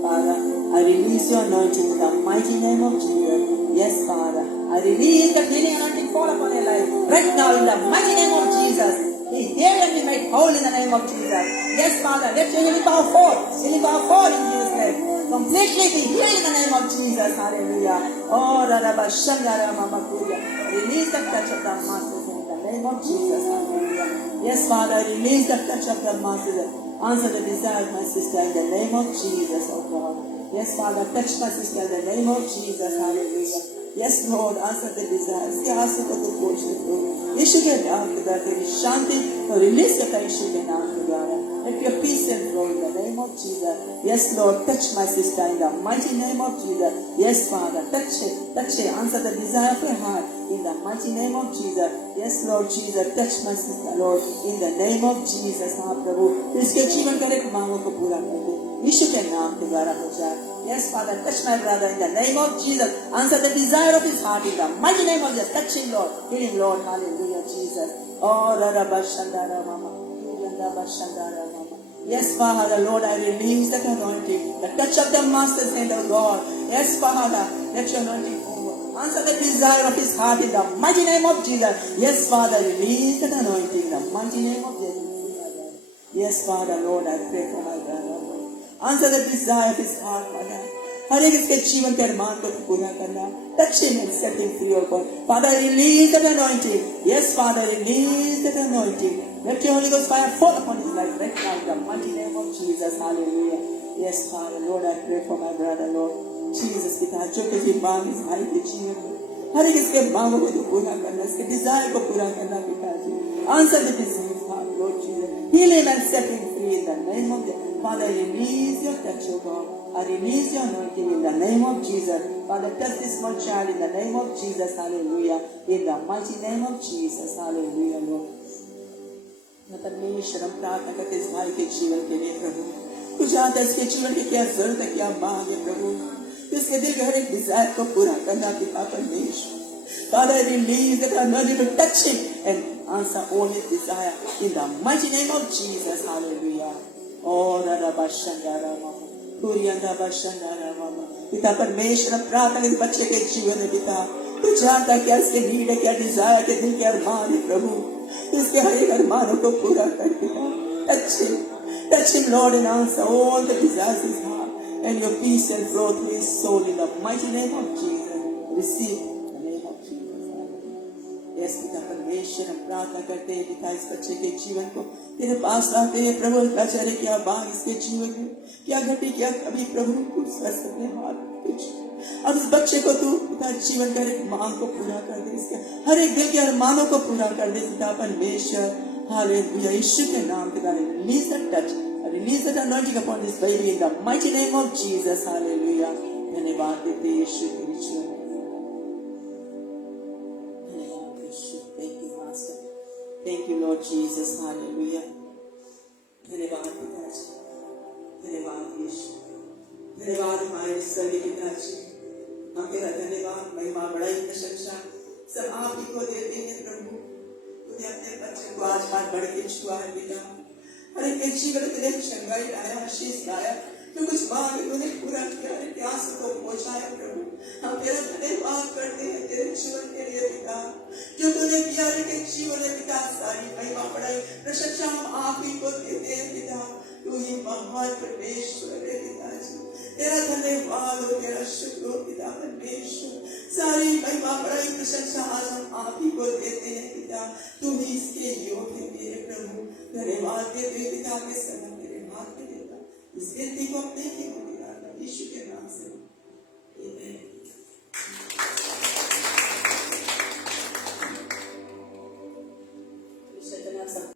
Father, I release your anointing in the mighty name of Jesus. Yes, Father. I release the healing anointing fall upon your life right now in the mighty name of Jesus. Be healed and be made whole in the name of Jesus. Yes, Father. Let your healing power fall. Healing power fall in Jesus' name. Completely be healed in the name of Jesus. Hallelujah. Oh, Rabashandara Mama Kuriya. Release the touch of the masses in the name of Jesus. Hallelujah. Yes, Father. Release the touch of the masses. Answer the desire of my sister in the name of Jesus, oh God. Yes, Father, touch my sister in the name of Jesus, hallelujah. Yes, Lord, answer the desires. Yeshua के नाम के द्वारा तेरी शांति तो release करता यीशु के नाम के द्वारा. Let your peace and flow in the name of Jesus. Yes, Lord, touch my sister in the mighty name of Jesus. Yes, Father, touch it, answer the desire of your heart in the mighty name of Jesus. Yes, Lord Jesus, touch my sister, Lord, in the name of Jesus. हाँ प्रभु, इसके जीवन का एक मांगों को पूरा कर दे, यीशु के नाम के द्वारा हो जाए. Yes, Father, touch my brother in the name of Jesus. Answer the desire of his heart in the mighty name of Jesus. Touch him, Lord. Heal him, Lord. Hallelujah, Jesus. Oh, Rara Shandara Mama. Yes, Father, Lord, I release that anointing, the touch of the Master's hand, oh God. Yes, Father, let your anointing over. Answer the desire of his heart in the mighty name of Jesus. Yes, Father, release that anointing in the mighty name of Jesus. Yes, Father, Lord, I pray for my brother. Answer the desire of his heart, Father. हर एक इसके जीवन के अरमान को पूरा करना. Touch him and set him free, oh God. Father, release that anointing. Yes, Father, release that anointing. Let your Holy Ghost fire fall upon his life right now in the mighty name of Jesus. Hallelujah. Yes, Father, Lord, I pray for my brother, Lord. Jesus, पिता, जो कुछ भी मांग इस भाई के जीवन में, हर एक इसके मांगों को पूरा करना, इसके डिजायर को पूरा करना, पिताजी. Answer the desire, Lord Jesus. Heal him and set him free in the name of the Father. Release your touch, oh God. I release your anointing in the name of Jesus. Father, touch this small child in the name of Jesus. Hallelujah. In the mighty name of Jesus. Hallelujah, Lord. परमेश्वर, हम प्रार्थना करते इस भाई के जीवन के लिए प्रभु. कुछ जानता है इसके जीवन की क्या जरूरत है, क्या मांग है प्रभु. इसके दिल के हर एक डिजायर को पूरा करना पिता परमेश्वर. Father, release that anointing to touch him and answer all his desire in the mighty name of Jesus. Hallelujah. Oh, Rada Bashandara Mama. Kurianda Bashandara Mama. पिता परमेश्वर, हम प्रार्थना इस बच्चे के जीवन में पिता. कुछ जानता है क्या इसके नीड है, क्या डिजायर, क्या दिल के अरमान है प्रभु. इसके हर एक अरमानों को पूरा कर पिता. Touch him, Lord, and answer all the desires of his heart, and your peace and flow through his soul in the mighty name of Jesus. Receive in the name of Jesus. Yes, पिता परमेश्वर, हम प्रार्थना करते हैं पिता इस बच्चे के जीवन को तेरे पास लाते हैं प्रभु. बेचारे क्या बात इसके जीवन में, क्या घटी, क्या कभी प्रभु कुछ कर सकते हाथ कुछ. अब इस बच्चे को तू पिता जीवन का एक मांग को पूरा कर दे, इसके हर एक दिल के अरमानों को पूरा कर दे पिता परमेश्वर. हालेलुया. यीशु के नाम के द्वारा release that touch, release that anointing upon this baby in the mighty name of Jesus. Hallelujah. धन्यवाद देते यीशु के जीवन में. धन्यवाद यीशु. Thank you, Master. Thank you, Lord Jesus. Hallelujah. धन्यवाद पिताजी. धन्यवाद यीशु. धन्यवाद हमारे स्वर्गीय पिताजी. हम तेरा धन्यवाद, महिमा, बड़ाई, प्रशंसा सब आप ही को देते हैं प्रभु. तूने अपने बच्चे को आज बात बढ़ के छुआ है पिता. हर एक जीवन तेरे चंगाई लाया, आशीष लाया. जो कुछ मांग तूने पूरा किया है, प्यास को पहुंचाया प्रभु. हम तेरा धन्यवाद करते हैं तेरे जीवन के लिए पिता. जो तूने किया है के जीवन में पिता, सारी महिमा, बड़ाई, प्रशंसा हम आप ही को देते हैं पिता. तू ही महान परमेश्वर है पिताजी. तेरा धन्यवाद हो, तेरा शुक्र हो पिता परमेश्वर. सारी महिमा, बड़ाई, प्रशंसा आज हम आप ही को देते हैं पिता. तुम ही इसके योग्य है मेरे प्रभु. धन्यवाद देते पिता के सदा तेरे हाथ में देता. इस विनती को अपने ही को यीशु के नाम से. आमीन.